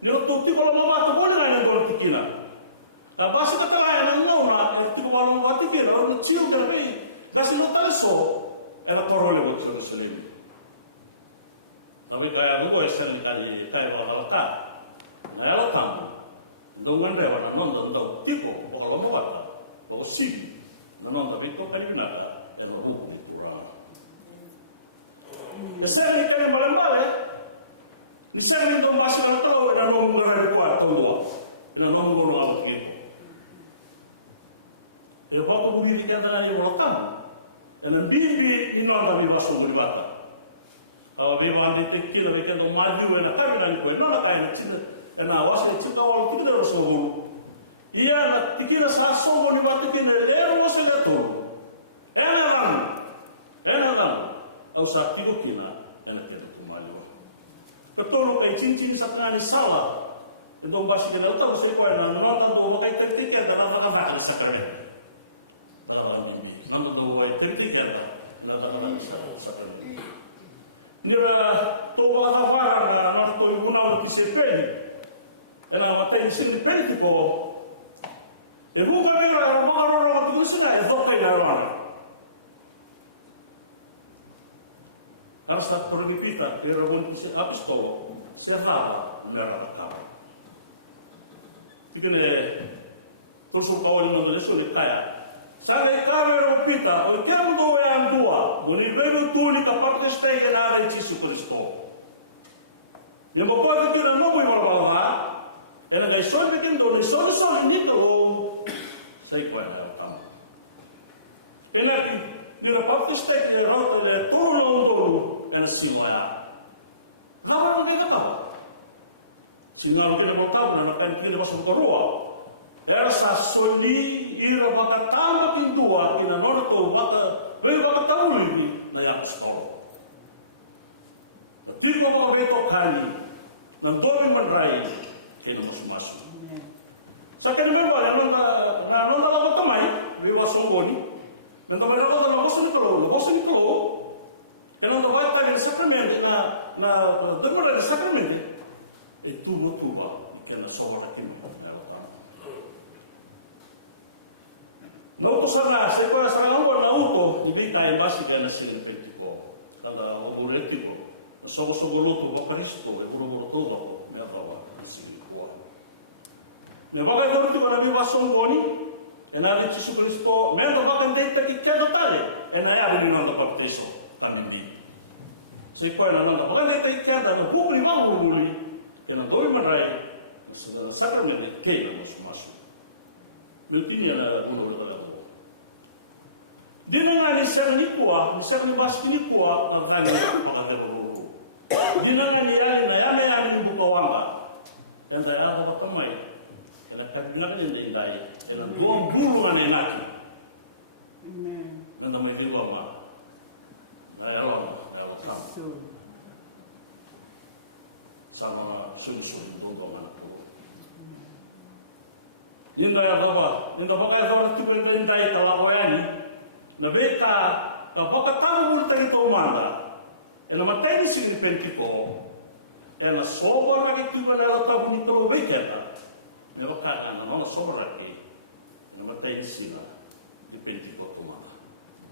Eu tô tipo lá no bata bolo lá na gortiquina. Basta kata lain yang na itu kalau mati kira orang kecil tapi nasi nota so ela korole buat solusi. Tapi kayak gue sering kali kayak orang laka, nah ela tamu, dengan rewan non dong tipo kalau mau kata, kalau sih, non tapi itu kali nada yang berhubung kurang. Sering kali malam balik, sering dong masuk kalau tahu dan mau mengerai kuat tahu dan mau mengerai gitu. Eu vou com o que entra ali voltando. Eu não vive e não anda viva sobre o bata. Ao vivo ande tequila que quando maju na cara não coi não cai na tira na wasa tira o que não sobo. E a tequila sa sobo ni bata que não é o você leto. Ela não. Ao sa tigo kina ela que não maju. Ketolo kai cincin sakani sala. Então basic na uta você coi na nota do vai ter que dar na vaca de sacramento. Dalam ini, nama doa kritik ya, dalam seperti. Nira toba kata barang, nara toi guna untuk disepeni. Ena matei sini peni tipo. Ibu kami orang tu sini, itu kaya orang. Harus tak perlu dipita, kira pun habis kau sehat merah kau. Jika ni kursus kawan yang sulit kaya. Sabe camera pita, o tempo do é andua, o nível túnica parte stay na área de Jesus Cristo. E uma coisa que não vai falar, ela vai só pequeno, não só nisso ou sei qual é o tamanho. Ela que na parte stay de rota de todo mundo, ela se moia. Não vai nada. Se não alguém voltar, não tem que ir para o rua. Essa soli ira bakatama kindua ina norto bata ve bakatauli na yapostolo. Tiko mo beto kani nan domi manrai kino mas. Sa kani memba na nonda la batamai ve wasongoni. Nan tamai na nonda la bosni kolo. Kano no vai ta sacramento na demora de sacramento. E tu no tuba que na sobra aqui no Nauto sana, sepa sarang ko nauto, ibig tayo basiga na sinipetiko. Kanda oburetiko. Sogo luto ba Kristo, e buru to ba ko, me abawa sinikuwa. Ne bagay ko rito na biwa songoni, e na Jesus Kristo, me to ba kan data ki kedo tale, e na ya ni nando baptizo tamindi. Se ko na nando ba kan data ki kedo na hukri ba muli, ke na doi marai, sacramento ke na mas. Meu tinha na gulo da Dina nga ni ser ni baski ni kuwa ngani pakavero. Dina nga ni yale na yame ni buka wanga. Kanda ya ko kamay. Kaya kagna ni ndai. Kaya duong bulu nga naki. Amen. Nanda may diwa ma. Ayalong sama. Sama sunsun dongong anak ko. Yinda ya baba, yinda baka ya baba tu benda indai kalakoyani. Na beka ka baka tahu ulta ito umanda. Ena mateni sing pentiko. Ena sobor lagi tu benda tahu ni tro beka. Me baka na no sobor lagi. Na mateni sila di pentiko umanda.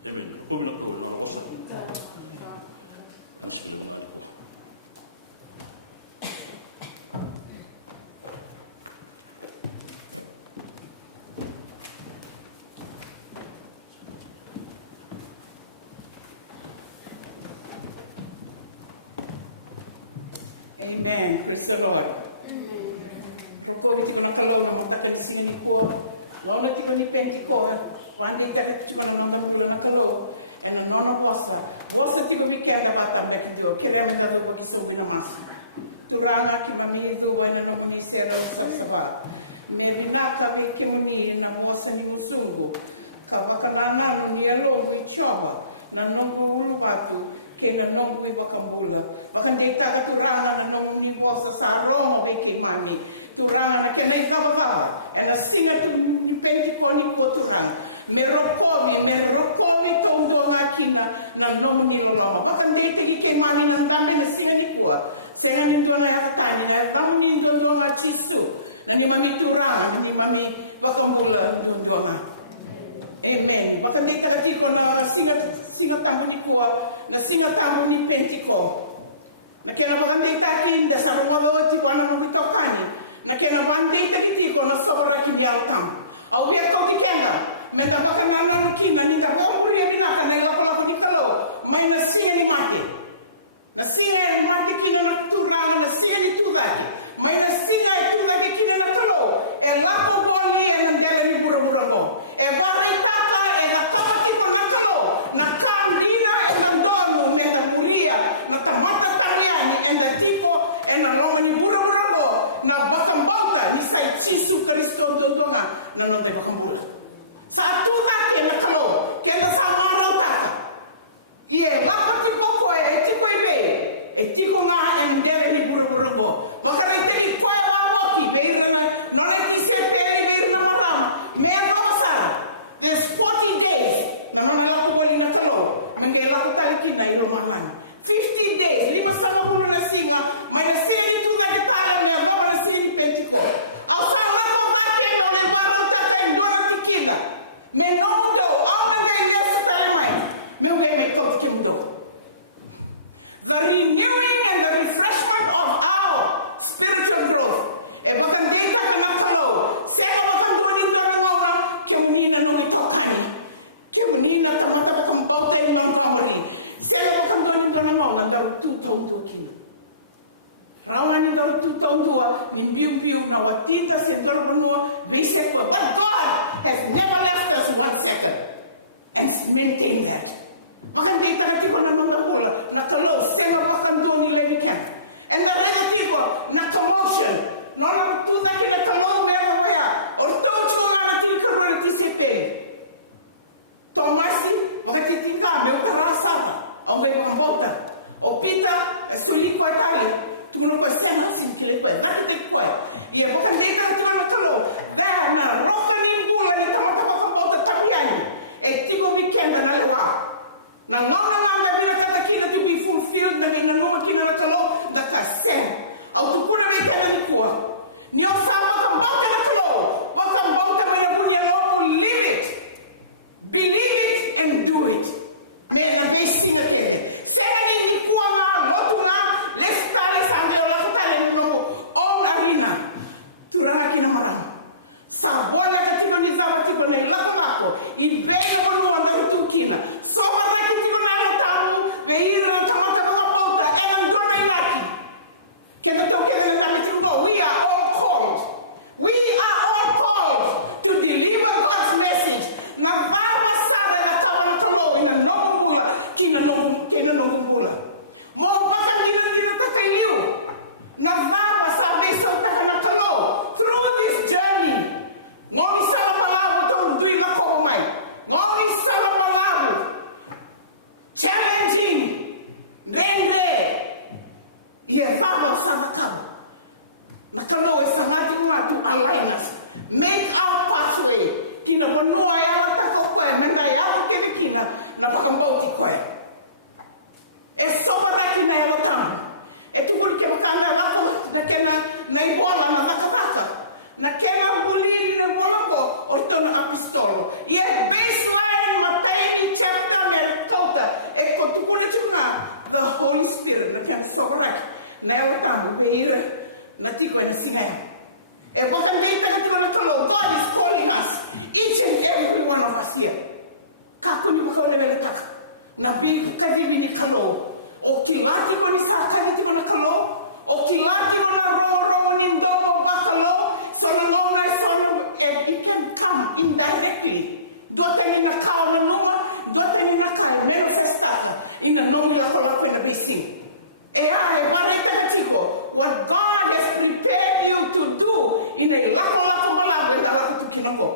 Demi tu benda tu na osa. Amen. Praise the Lord. Koko tiko na kalora mo taka di sini ko. Launa tiko ni pentiko. Wande taka tiko na namba ko na kalora. Ena nona bossa. Bossa tiko mi kenda batam da kido. Kele me da ko kiso bina masra. Turanga ki mami do wana no ni sera sa saba. Me rinata vi ki mami na mosa ni musungu. Ka wakalana no ni alo vi choba. Na nongo ulu batu. Ke na nongo i wakambula. Wakandeta ka turanga na nongo ni bosa sa romo ve ke mani. Turanga na kena i kaba. Ena singa tu ni pentiko ni ko turanga. Me rokomi tondo nga kina na nongo ni loloma. Wakandeta ki ke mani na ndambe na singa ni kuwa. Senga ni ndo na yakatani na dam ni ndo nga chisu. Na ni mami turanga, ni mami wakambula ndo nga. Amen. Wakandeta ka tiko na singa tambo ni kuwa, na singa tambo ni pentiko. Na kena wakandeta ki nda sa rumalo ti wana mwitokani. Na kena wakandeta ki tiko na sobora ki biao tambo. Au bia koki kenga. Menda wakanana kina ni nda wakulia binaka na ilapala kunikalo. Mai na singa ni mate. Na singa ni mate kina na turanga na singa ni turaki. Mai na singa ni turaki kina na kalo. E lako boli e nandele ni bura mo. E wara itaka e na kama kiko na kalo. Na kandina e na ndonu meta muria. Na tamata tariani e na tiko e na loma ni bura mo. Na bakambauta ni sai chisu Kristo ndondonga na nonde bakambula. Sa turaki e na kalo. Kenda sa mara utaka. Ie, lako tiko koe e tiko e be. E tiko nga e ndele ni bura mo. Makana teki koe wa moki. Beira na nona ki seperi beira na marama. Mea kamasara. There's 40 days. Na nona lako boli na kalo. Mange lako taliki na ilo mahani. 50 days. Lima sama kulu na singa. May na siri tu na kitala. Mea baba na siri pentiko. Au sa lako bake na ule baro utaka indora tikila. Me nomudo. Au mange yesu talemai. Me ule me kote kimudo. The renewing and the refreshment of our spiritual growth. E bakan data ka makalo. Sema bakan kuni ndona ngora. Kemunina nungi tokani. Kemunina tamata bakan bauta imam kamari. Sema bakan kuni ndona ngora. Ndaru 2,000 kilo. Rawani ndaru 2,000 ni mbiu na watita sendoro banua. Bise kwa. But God has never left us 1 second. And maintain that. Bakan data na tiko na mga hula. Nakalo. Sema bakan doni levikan. And the other people, na commotion. Nona tuza kina kalon mea mea. O tocho na tika role tisipe. Tomasi, wakati tika me utarasana. Au me mbota. O pita, suli kwa tali. Tumuno kwa sema simkile kwa. Nati kwa. Ye boka ndeka tuna kalo. There na roka ni mbula ni tamata kwa mbota tabiani. E tiko weekend na lewa. Na nona ngamba bila kata kina to be fulfilled na ni noma kina na kalo. Daka sema. Au tukuna weekend ni kuwa. Nyo sama kamba tamu beira na tiko na sinea. E baka ndei taka tiko na kalo, God is calling us, each and every one of us here. Kako ni makaone mele taka. Na bi kadibi ni kalo. O kilati ko ni sa kadibi ko na kalo. O kilati ko na ro ni ndomo bakalo. So no it can come indirectly. Dota ni na kao na numa, dota ni na kao manifestata. Ina nomi la kola ko na bisi. What God has prepared you to do in a lako malaga da lako tukinako.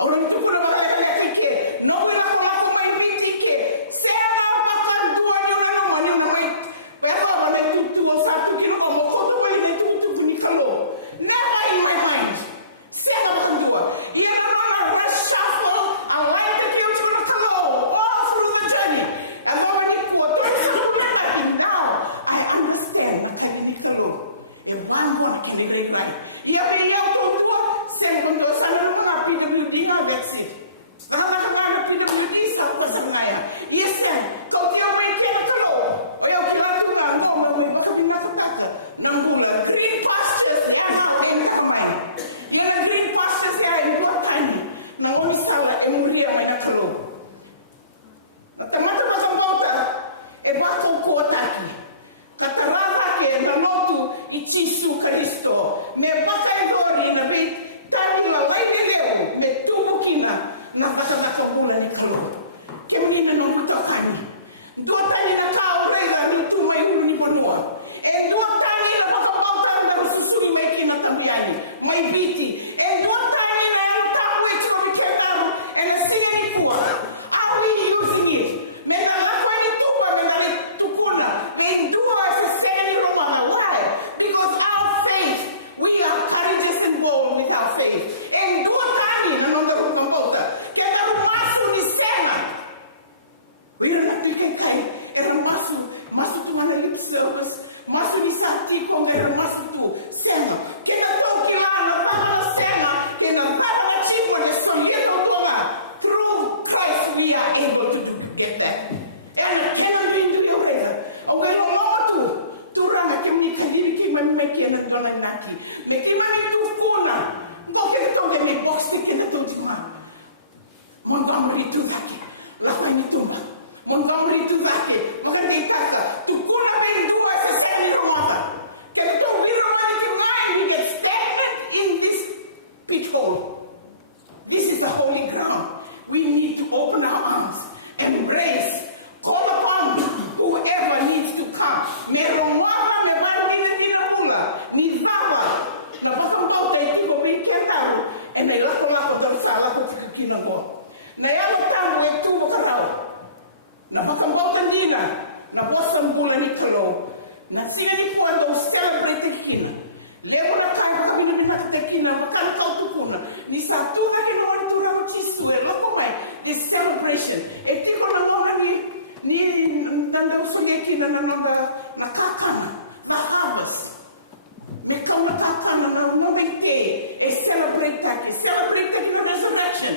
Aura ni tukuna malaga kike. No we lako mai bitike. Sema baka dua ni na mani na mai. Pero wala tu sa tukinako mo ko to mai ni tu bunikalo. Never in my mind. Sema baka dua. Ia na reshuffle a life that you to kalo all through the journey. And when you put now I understand makali e bango na kile right. Ia pia kwa sema ndio sana na PWD na vaccine. Strada kana PWD sa kwa sangaya. Yesen, kau dia mai kena kalo. Oyo kila tu na ngoma mai baka bina kaka. Nambula green pastures ya na ina kamai. Ia green pastures ya ina tani. Na ngoni sala emuria mai na kalo. Na tamata pasambota e bako ko taki. Katarava ke na lotu ichisu Kristo me baka idori na be tani la laine leo me tubukina na baka bula ni kalo kemni na no kutokani do tani na kao rega ni tu mai ni bonua e do tani na baka bauta na susuri meki na tambiani mai biti e do tani na tawe chiko biketaru e na singeni kuwa are we using it me na la kwani tuwa me na tukuna they do because our faith, we are courageous and bold with our faith. And do tani na nonda kumbota. Keta masu ni sema. We are not taking kai. Era masu tu ana lip service. Masu ni sati konga era masu tu sema. Keta toki lana pama sema. Kena pama chipo ne sonyeto tola. Through Christ we are able to get that. And cannot be into your head. Okay, no more turanga kemni kadiri ki mami kena dona naki me ki mami tu kuna boke to me box ke na to jima Montgomery tu zake la fani tumba Montgomery tu zake wakati taka tu kuna be dua se seli romata ke to we romani mind we get stagnant in this pit hole. This is the holy ground. We need to open our arms, embrace, call upon whoever needs to come. Me romava me bandina dina pula. Ni zaba. Na pasang tau te tiko be kentaru. E me lako dansa lako tikakina mo. Na yalo tamu e tubo karao. Na pasang tau tandina. Na bosan bula ni kalo. Na sila ni kuando celebrate kina. Lepo na kaya kabina bina kitakina. Makan kau tukuna. Ni satu na kino tura uchisu e loko mai. This celebration. E tiko na ngona ni nanda usongeki na nanda nakakana vakavas me kama nakakana na nobite e celebrate the resurrection,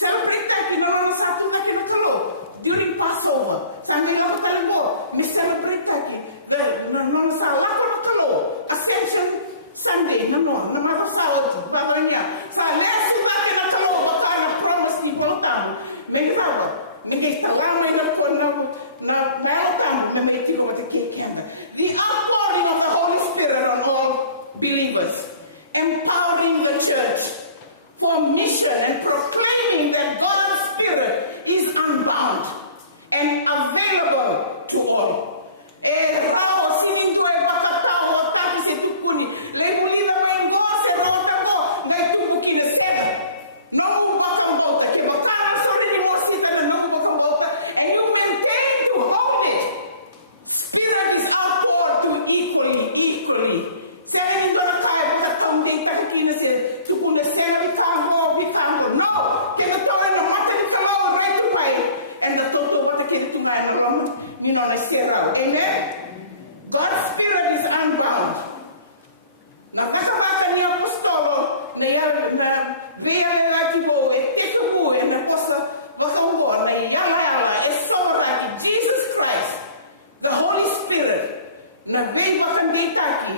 celebrate na satu na kinakalo during Passover sangi la talingo me celebrate the na sala kalo Ascension Sunday na marasao babanya sa lesi na kinakalo bakana promise ni boltamu me grava. The outpouring of the Holy Spirit on all believers, empowering the church for mission and proclaiming that God's Spirit is unbound and available to all. And you maintain to hold it. Spirit is outpoured to equally. Saying don't try to come day takina say to put the same we can't go. No, get the tone and matter come right to my and the total what the to my you know the zero. Amen. God's Spirit is unbound. Na kaka ni apostolo na via la tipo e teku e na cosa vakango na yala is so like Jesus Christ, the Holy Spirit, na vei wakandei taki,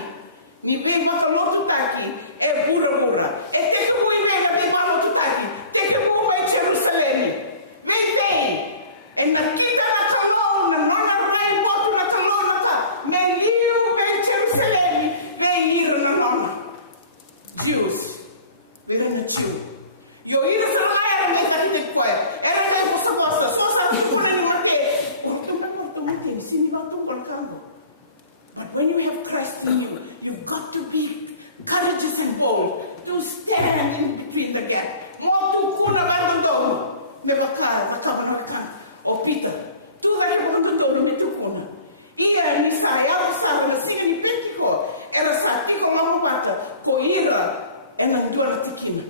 ni vei wakalotu taki, e bura. E teke mui vei wakandei walotu taki, teke mui wei Jerusalem. Vei vei, e na kita na kalou, na nona rai wotu na kalou na ka, me liu vei Jerusalem, vei ira na nona. Jews, vei na Jew. Yo ira sa mga era me kakite koe, era me bosa, so sa kuna ni mate, orto mate, sini watu kon kango. But when you have Christ in you, you've got to be courageous and bold to stand in between the gap. Mo tu kuna bandong me bakar nakabanakan o Peter. Tu da ke bandong me tu kuna. Ia ni sa ya sa na singa ni petiko era sa tiko mama bata ko ira ena ndua tikina.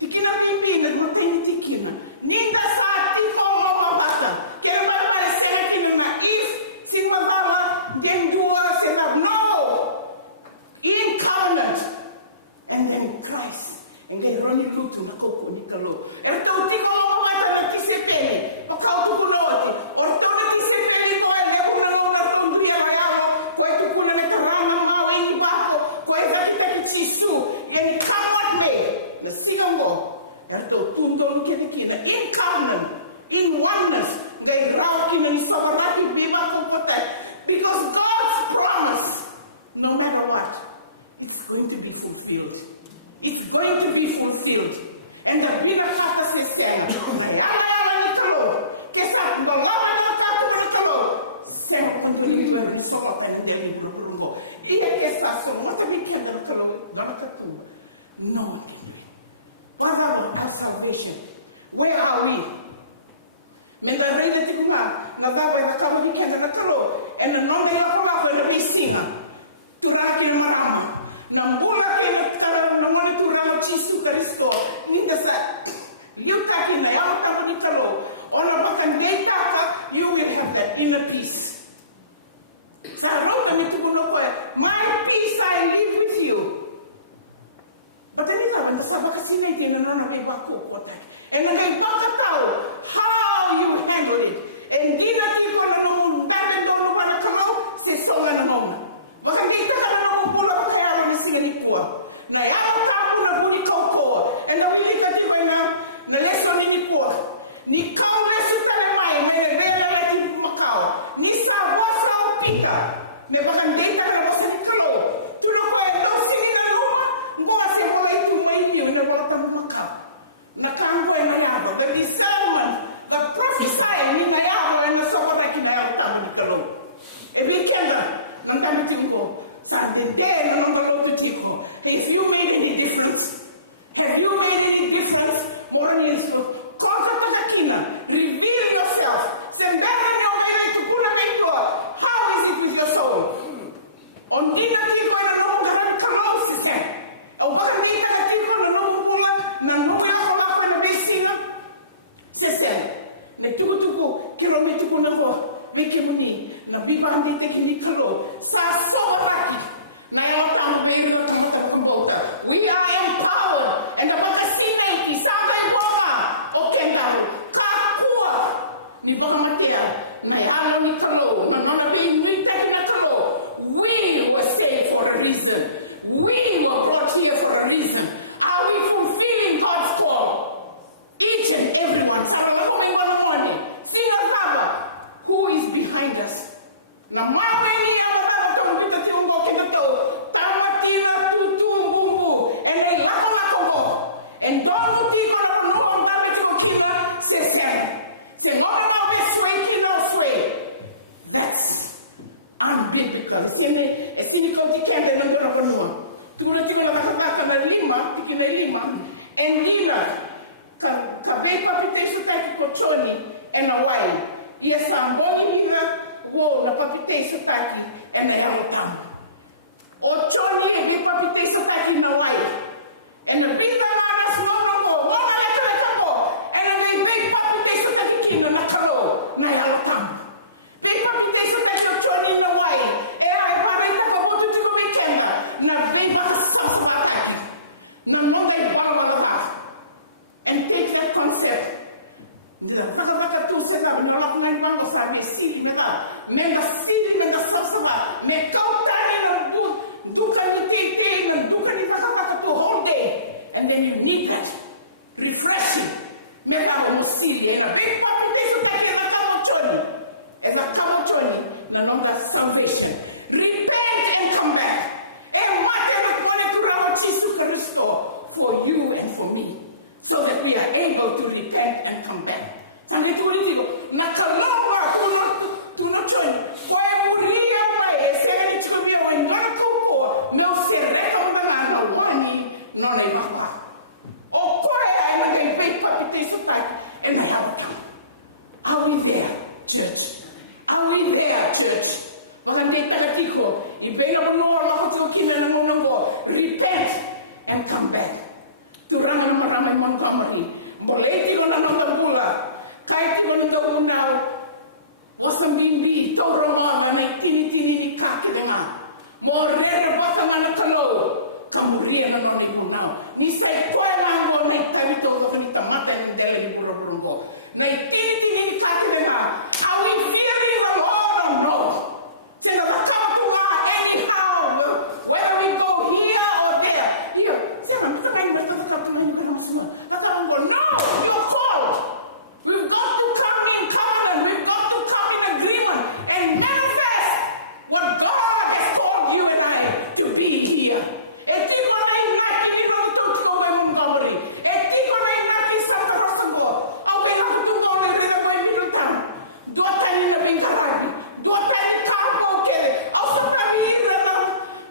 Tikina mimi na mateni tikina. Ninda sa tiko mama bata. Ke ba ba sema kina na if sin madala dem dua se na no. In covenant and then Christ. Engai roni lutu na koko ni kalo. Erto tiko mama bata na kisepele. Pakau tu kunoti. Orto na kisepele ko ele ko na na tundu ya mayawa. Ko tu kuna na tarana mawe ni bako. Ko eza kita kitsisu. Yani come what may. Na sigango. Erto tundo kene kina in covenant, in oneness. Ngai rao kina ni sabarati biba ko potai. Because God's promise, no matter what, it's going to be fulfilled. It's going to be fulfilled. And the bigger kata se sema, yala ni kalo, kesa ngolama na katu ni kalo, sema kwando liwe ni soma kani ngeli burungo. Iya kesa so, wata mi kenda na kalo, gana katu. No, Father of our salvation, where are we? Menda reida tikuma, na baba ya kama ni kenda na kalo, and the nonga ya kola ko na bisinga. Turaki na marama. Na mbula kena na mwani turama Jesu Kristo. Ninda sa liutaki na yawa tabu ni kalo. Ona baka ndei taka, you will have that inner peace. Sa roga mi tukuno ko, my peace I live with you. But anita when the sabaka sinay na nona may bako kota. And nagay baka tao how you handle it. And di na tipo na nung dami doon na kamo se songa na nona. Baka kita ka na nung pula kaya na singali po. Na yaw tapo na buni ko. And the wili ka tipo na lesson ni po. Ni kau lesu talemay may rela na ti Macau. Ni sa wasa o pita. Me baka data na wasa ni kalo. Tulo ko e do sini na luma. Ngoa se ko ai tu mai ni na wala tamu Macau. Na kango e na yado. The discernment, the prophesying ni na yado e na sokota ki na yado tamu ni kalo. E bikenda nang tamu tingo. Sa de na nang kalo tu tiko. If you made any difference? Have you made any difference? Morani so. Reveal yourself. How is it with your soul? On dina tiko na nong garan kamau sise. O baka dina tiko na nong pula na nong ya ko la na besinga. Sise. Me tuku kilometro na ko. Veke muni na bibandi tekini kalo. Sa sobaraki. Na yo tam beiro tamota kumbota. We are empowered and the baka sineki sabai boma. Okendalo. Ni baka matia na yalo ni kalo manona be ni tekina kalo. We were saved for a reason. We were brought here for a reason. Are we fulfilling God's call? Each and everyone. Coming one morning. See who is behind us. Na mawe ni yawa kama kita tiungo kinato. Tamatina tutu bumbu. And they lako. And don't think on no damage to kina se Say, that's unbiblical. Cynical tikende na ngona konua. Tukuna tikuna kakaka na lima, tikina lima. And lina, ka vei papite sutaki kochoni ena wai. Ia samboni lina wo na papite sutaki ena yarotam. Ochoni e vei papite sutaki na wai. Ena bida mana sunono mama ya kamo. Ena vei papite sutaki kina na kalo na yarotam. Vei papite sutaki ochoni na wai. E ai paraita kabotu tiko mikenda. Na vei basa sataki. Na nonga ibala la. And take that concept Nila kaka tu sena no la ngai bango sa me sili me la me na sili me na sasa me kautani na duka ni te na duka ni kaka tu whole day, and then you need that refreshing me la mo sili na big papa teso pa ke na kamo choni as a kamo choni na no that salvation. Repent and come back and whatever pone tu rawa Jesu Kristo for you and for me, so that we are able to repent and come back. Sangue tu digo, na kalonga tu no choni, kwa muria mai, se ni chumi wa ngana kuko, no se reka mwana na wani no na imakwa. O kwa I na ngai pay papite supak, and I have come. Are we there, church? Are we there, church? Magandang tagatiko, ibela mo no ko kina na mo repent and come back. Turang maramay Montgomery, boleh ko na nangambula, kahit ko nang gawunaw, wasang bimbi, toro mga na tini-tini ni kakilanga, mo rere pa ka man nakalo, kamuria na nang ibunaw. Nisay ko lang mo na itabito ko kanita mata ng dela ni burong ko. Na tini-tini ni kakilanga, are we fearing the Lord or no? Say na bakapua anyhow, whether we go here or there. Here, say na no, you're called. We've got to come in covenant. We've got to come in agreement and manifest what God has called you and I to be here. Etiko na inaki ni no tutuko we Montgomery. Etiko na inaki Santa Rosa go. Awe na kutuko na reda boy Middletown. Dua tani na Bengalagi. Dua tani Cabo Kele. Au sa tabira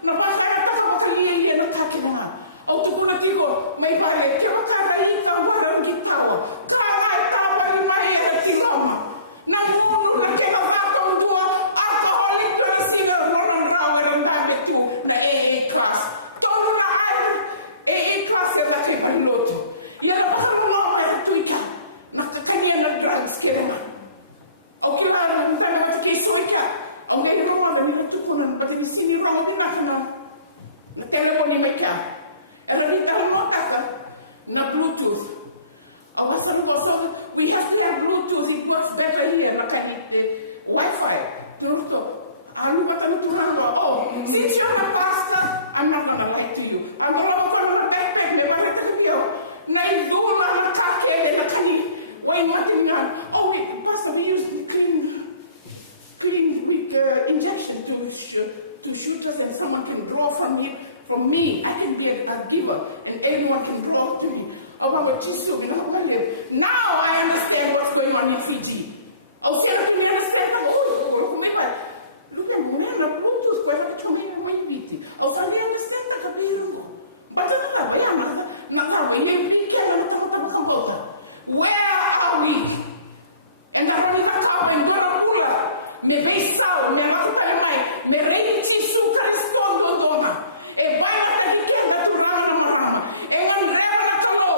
na basta na takapakaliya na kakilanga. Au tukuna tiko may pare kaya makaraita warang gitawa. Kaya tawa ni Maria Kinoma. Namuno na kaya nakatong dua alcoholic penicillin Roland Rower and Babetu na AA class. Tolo na AA class ya la kay Panoto. Yan na baka mga mga tuika. Nakakanya na drugs kaya na. Okay na, hindi na matikisoy ka. Ang ganyan naman na nilutukunan, pati siniraw din ako na telepon ni Mika. And every time na Bluetooth. We have to have Bluetooth. It works better here. Like the Wi-Fi. Oh, since you're a pastor, I'm not going to lie to you. I'm going to go on a backpack. Oh, pastor, we use clean injection to shoot us, and someone can draw from me. I can be a giver, and everyone can draw to me. Now I understand what's going on in Fiji. I'll say that you understand. Look at me, Bluetooth, I'll say, I understand that. But where are we? And I don't have and go to Pula. Me base out, me have me ready to correspond dona. E vai na tadikenda turana marama. E mandreva na kalo.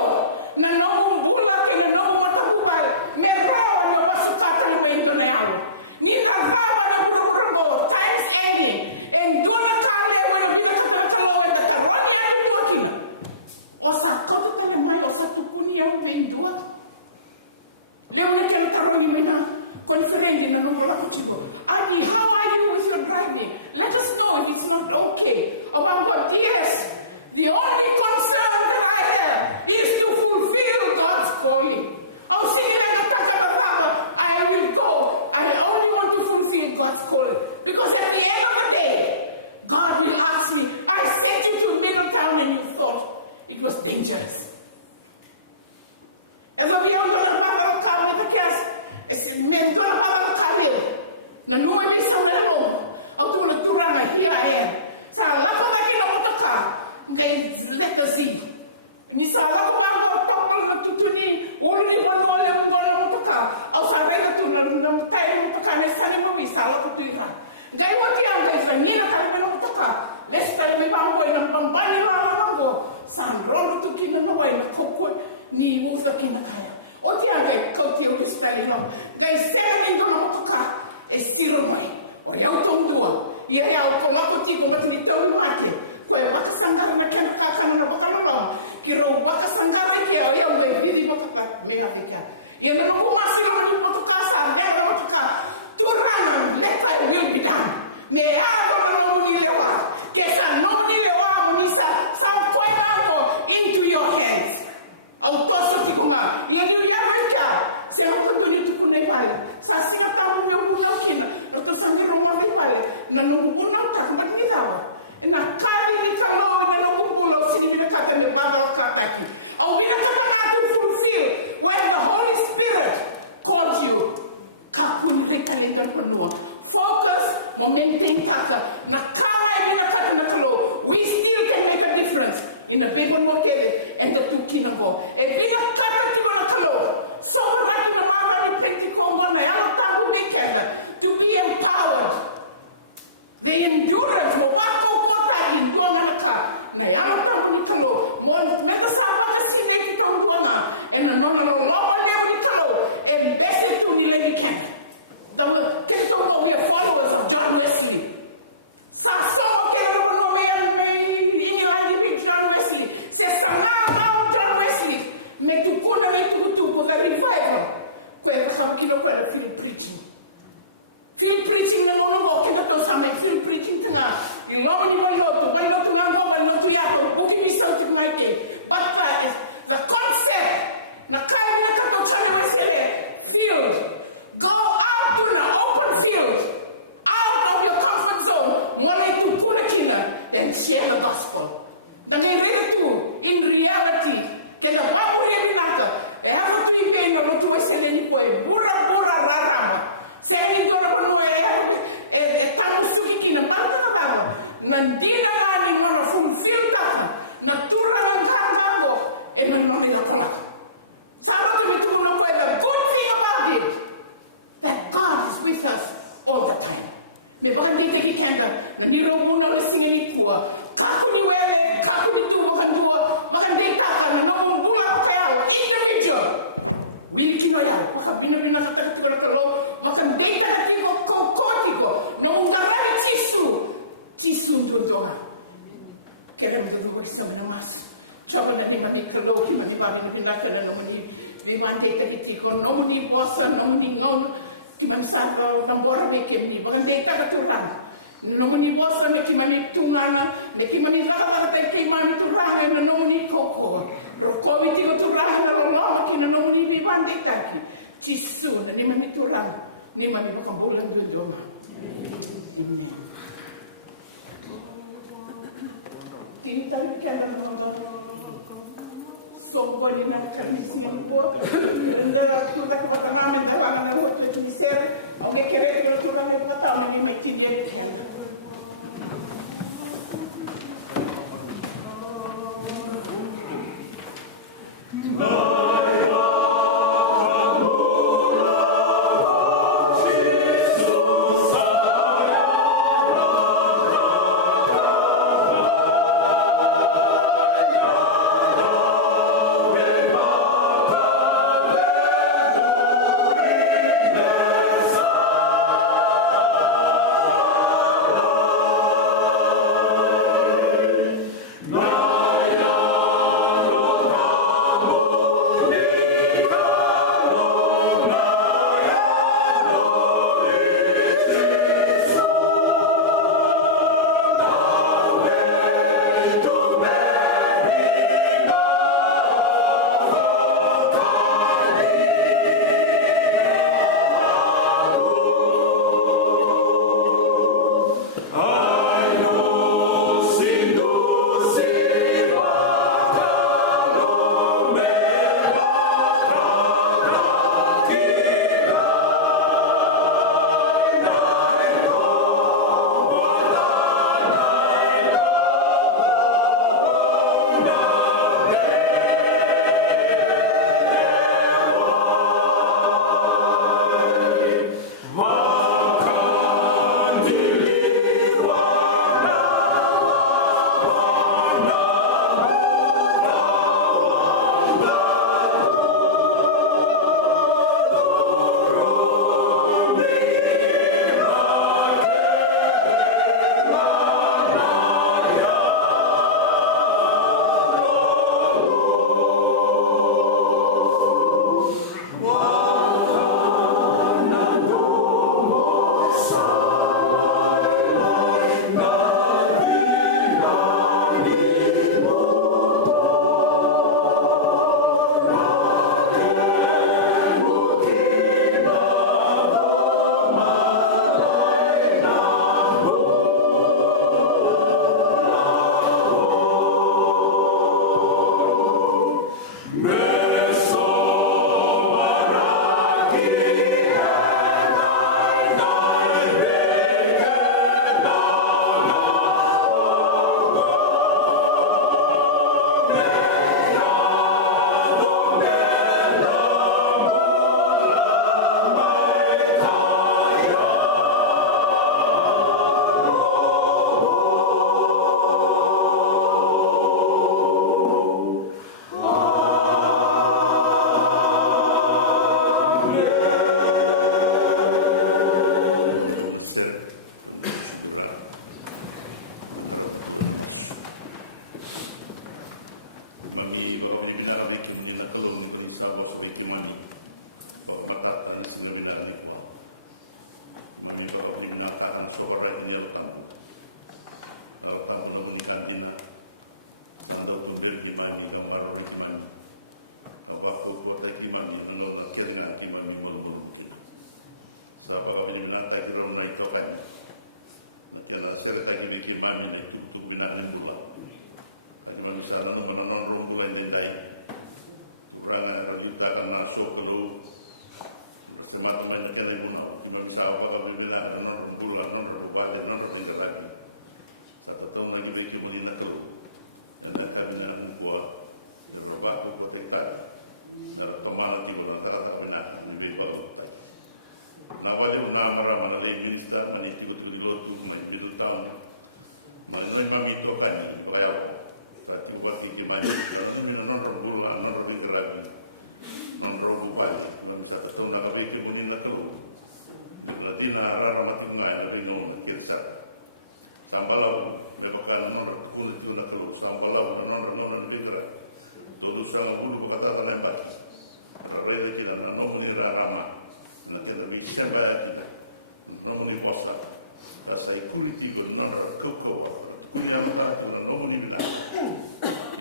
Na nomu bula ke na nomu matakubal. Me rawa na basukata na wendo na yao. Ni rawa na burugo times any. And dona kale wena bila kalo wenda karwani ya nduwa kina. Osa koto tane mai osa tukuni ya wendua. Leo neke na karwani mena konferendi na nomu la kuchigo. Adi, how are you with your driving? Let us know if it's not okay. About what? Yes. The only concern that I have is to fulfill God's calling. I will go. I only want to fulfill God's calling. Because at the end of the day, God will ask me, I sent you to Middletown and you thought it was dangerous. As a young na nua me saurano au tu na turanga here I am sa la ko ke no motaka ngai legacy ni sa la ko bango tokol na tutuni ulu ni wano le ngolo motaka au sa rega tu na tai motaka ne sani mo mi sa la ko tu ira ngai wati ang ngai sa ni na ka no motaka let's tell me bango na pambani la bango san rono tu kina no wai na kokoi ni usa kina kaya oti ang ngai ko ti o spelling no ngai semi no motaka estiro mai o yau tondua ia ia ko mako ti ko mati tau mate ko e baka sangara na kana kana na baka no ki ro baka sangara ki o yau me vidi baka me afika ia no ko mas kina ko. E bila kata tiko na kalo. So raki na mama ni penti ko mo na yalo tabu weekend to be empowered. The endurance mo wako kota indonga na ka. Na yalo tabu ni kalo. Mo meta sa paka sine ki tongona. E na nona lo lomo leo ni kalo. E bese tu ni le weekend. Kento mo we are followers of John Wesley. Sa so ke no me ini lagi big John Wesley. Se sana now John Wesley. Me tu kuna me tu for the revival. Kwenda kama kilo kwa field preaching. Field preaching na ngono ko kenda to sa me field preaching tanga. Ilong ni walo tu nango walo tu ya ko buki ni sauti maike. But is the concept na kai na ka to John Wesley field. Go out to the open field, out of your comfort zone, money to Purakina and share the gospel. The Geretu, in reality, can the Babu Reminaka, a have to be no to Wesley Bura Rarama, saying Gorabano, a Tamusuki in a Pantana, Nandina Rani, one of whom filled up, Natura and Tango, and a Nomina Polak. Somebody to know the good thing about it. That God is with us all the time. Ne baka ndi ke kenda na niro muna lisinga ni kuwa kakuni wewe kakuni tu baka ndi taka na no mbula kwa yao individual wili kino yao baka bina kata tukola kalo baka ndi taka tiko kotiko no mungarari tisu ndonga kera mdogo kisama na mas chapa na niba ni kalo kima niba ni kana no muni ni mande tiko no muni bossa no muni ngon Kiman tambora me kemni bagan data ka turang nomuni bosa me kimani tungana me kimani lava te kimani turang na nomuni koko rokovi ti ko turang na lo kina nomuni mi bande taki tisu na ni mami turang ni mami ko kambolan do doma tinta kenda no somebody na kanisi mpo ndera tu da kwa mama ndera na wote tumisere au ngekere kwa tu da kwa tamu ni maitini tena Sambalau, mepakan non kulit tu nak keluar. Sambalau, non libera. Todo sang bulu kata tanah bagi. Raya tidak non ni rama. Nak kita bicara kita. Non ni bosan. Rasa kulit itu non koko. Yang mana tu non ni bina.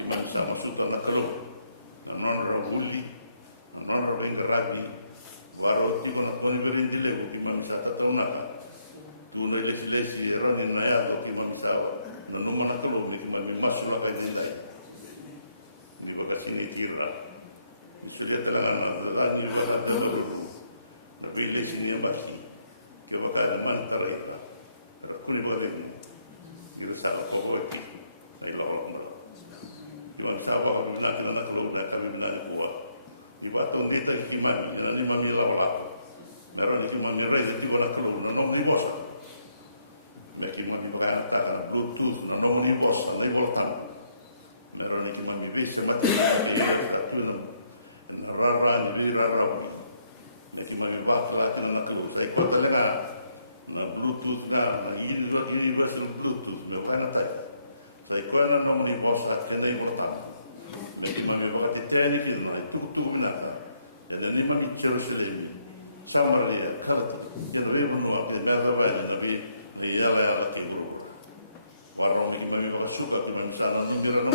Iman sama suka nak keluar. Non rawuli. Non rawuli ragi. Warot tiba nak koni beri dile. Iman sata tahu nak. Tu na lesi era ni na ya lo ki man sawa na no mana to lo ni man masuk la pa ni dai ni ba sini tira sudah terang na ni ba na to na bi lesi ni ba ki ke ba ka man tareka kuni ba ni ni sa ko ko ki ai lo na ni man sawa ba na to na ta na ko ni ba to ni ta ki man na ni ma mi la ba na ni ki man ni rei ki ba na to na no ni bosa Meki mami berkata Bluetooth na no ni bossa na importante. Mero ni mami vece ma ti tu na rara ni rara. Meki mami bakla na ku sai ko talaga na Bluetooth na ni lo ni version Bluetooth me kana tai. Sai ko na no ni bossa na importante. Meki mami berkata tele ni na tu na. Ya ni mami Jerusalem. Samaria kala. Ya do no ape bela na bi ni yala kiburu warong ni mami baka suka ki mami sana ni dira no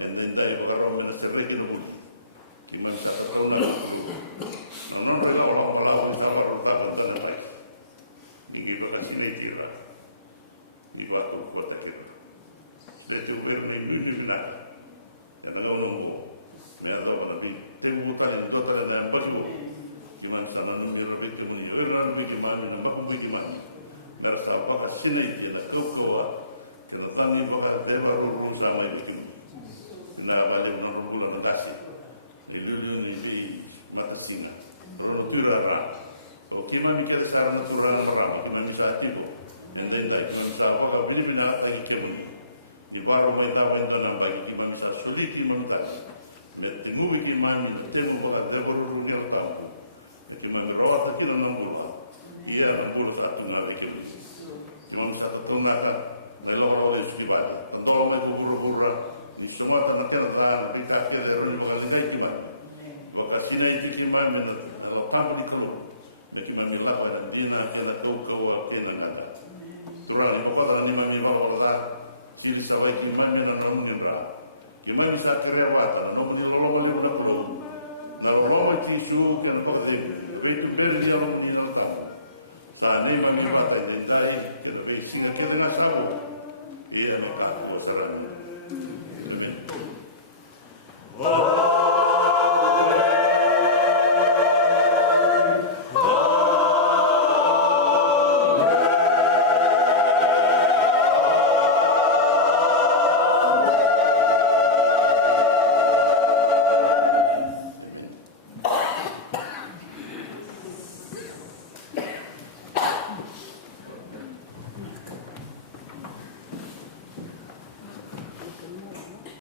and then dai baka rom na se reki no ki mami sa rona no rela wala sa wala ta na mai ni baka sile tira ni ba ko ko ta ke de tu ver me ni na ya na no mo ne ado na bi te bu ta ni do ta na ba su ki mami sana no dira reki mo ni ran bi ki mami na ba ku bi ki mami Merasa baka sinai kena kau kena tangi baka dewa ruru sama itu kena balik menurut negasi ini ni bi mata singa ruru turara oke mami kita sekarang turara orang kita bisa tibo ende dah kita bisa baka bini bina lagi kemu di baru mereka wenda nampak kita bisa sulit mentak tengu kita mami temu baka dewa ruru kita tahu kita mami rawat kita nampak ia berbulu satu nari kebun. Cuma satu tunakan, melorot dari setiap. Tentu mai buru-buru, di semua tanah kerana kita ada orang yang berlindung cuma. Wakasina itu cuma kalau tamu di keluar, mereka memilih pada dina kena kau kena ada. Turun di bawah ni mami bawa lah, ciri sawai cuma mana namun jembra. Cuma bisa kerewatan, namun di lolong mana pun perlu. Lolong itu isu kan kau jadi, itu beri dia orang di dalam. Saat ini bagi mata ini dari kita singa kita nak sabu, ia nak kau serang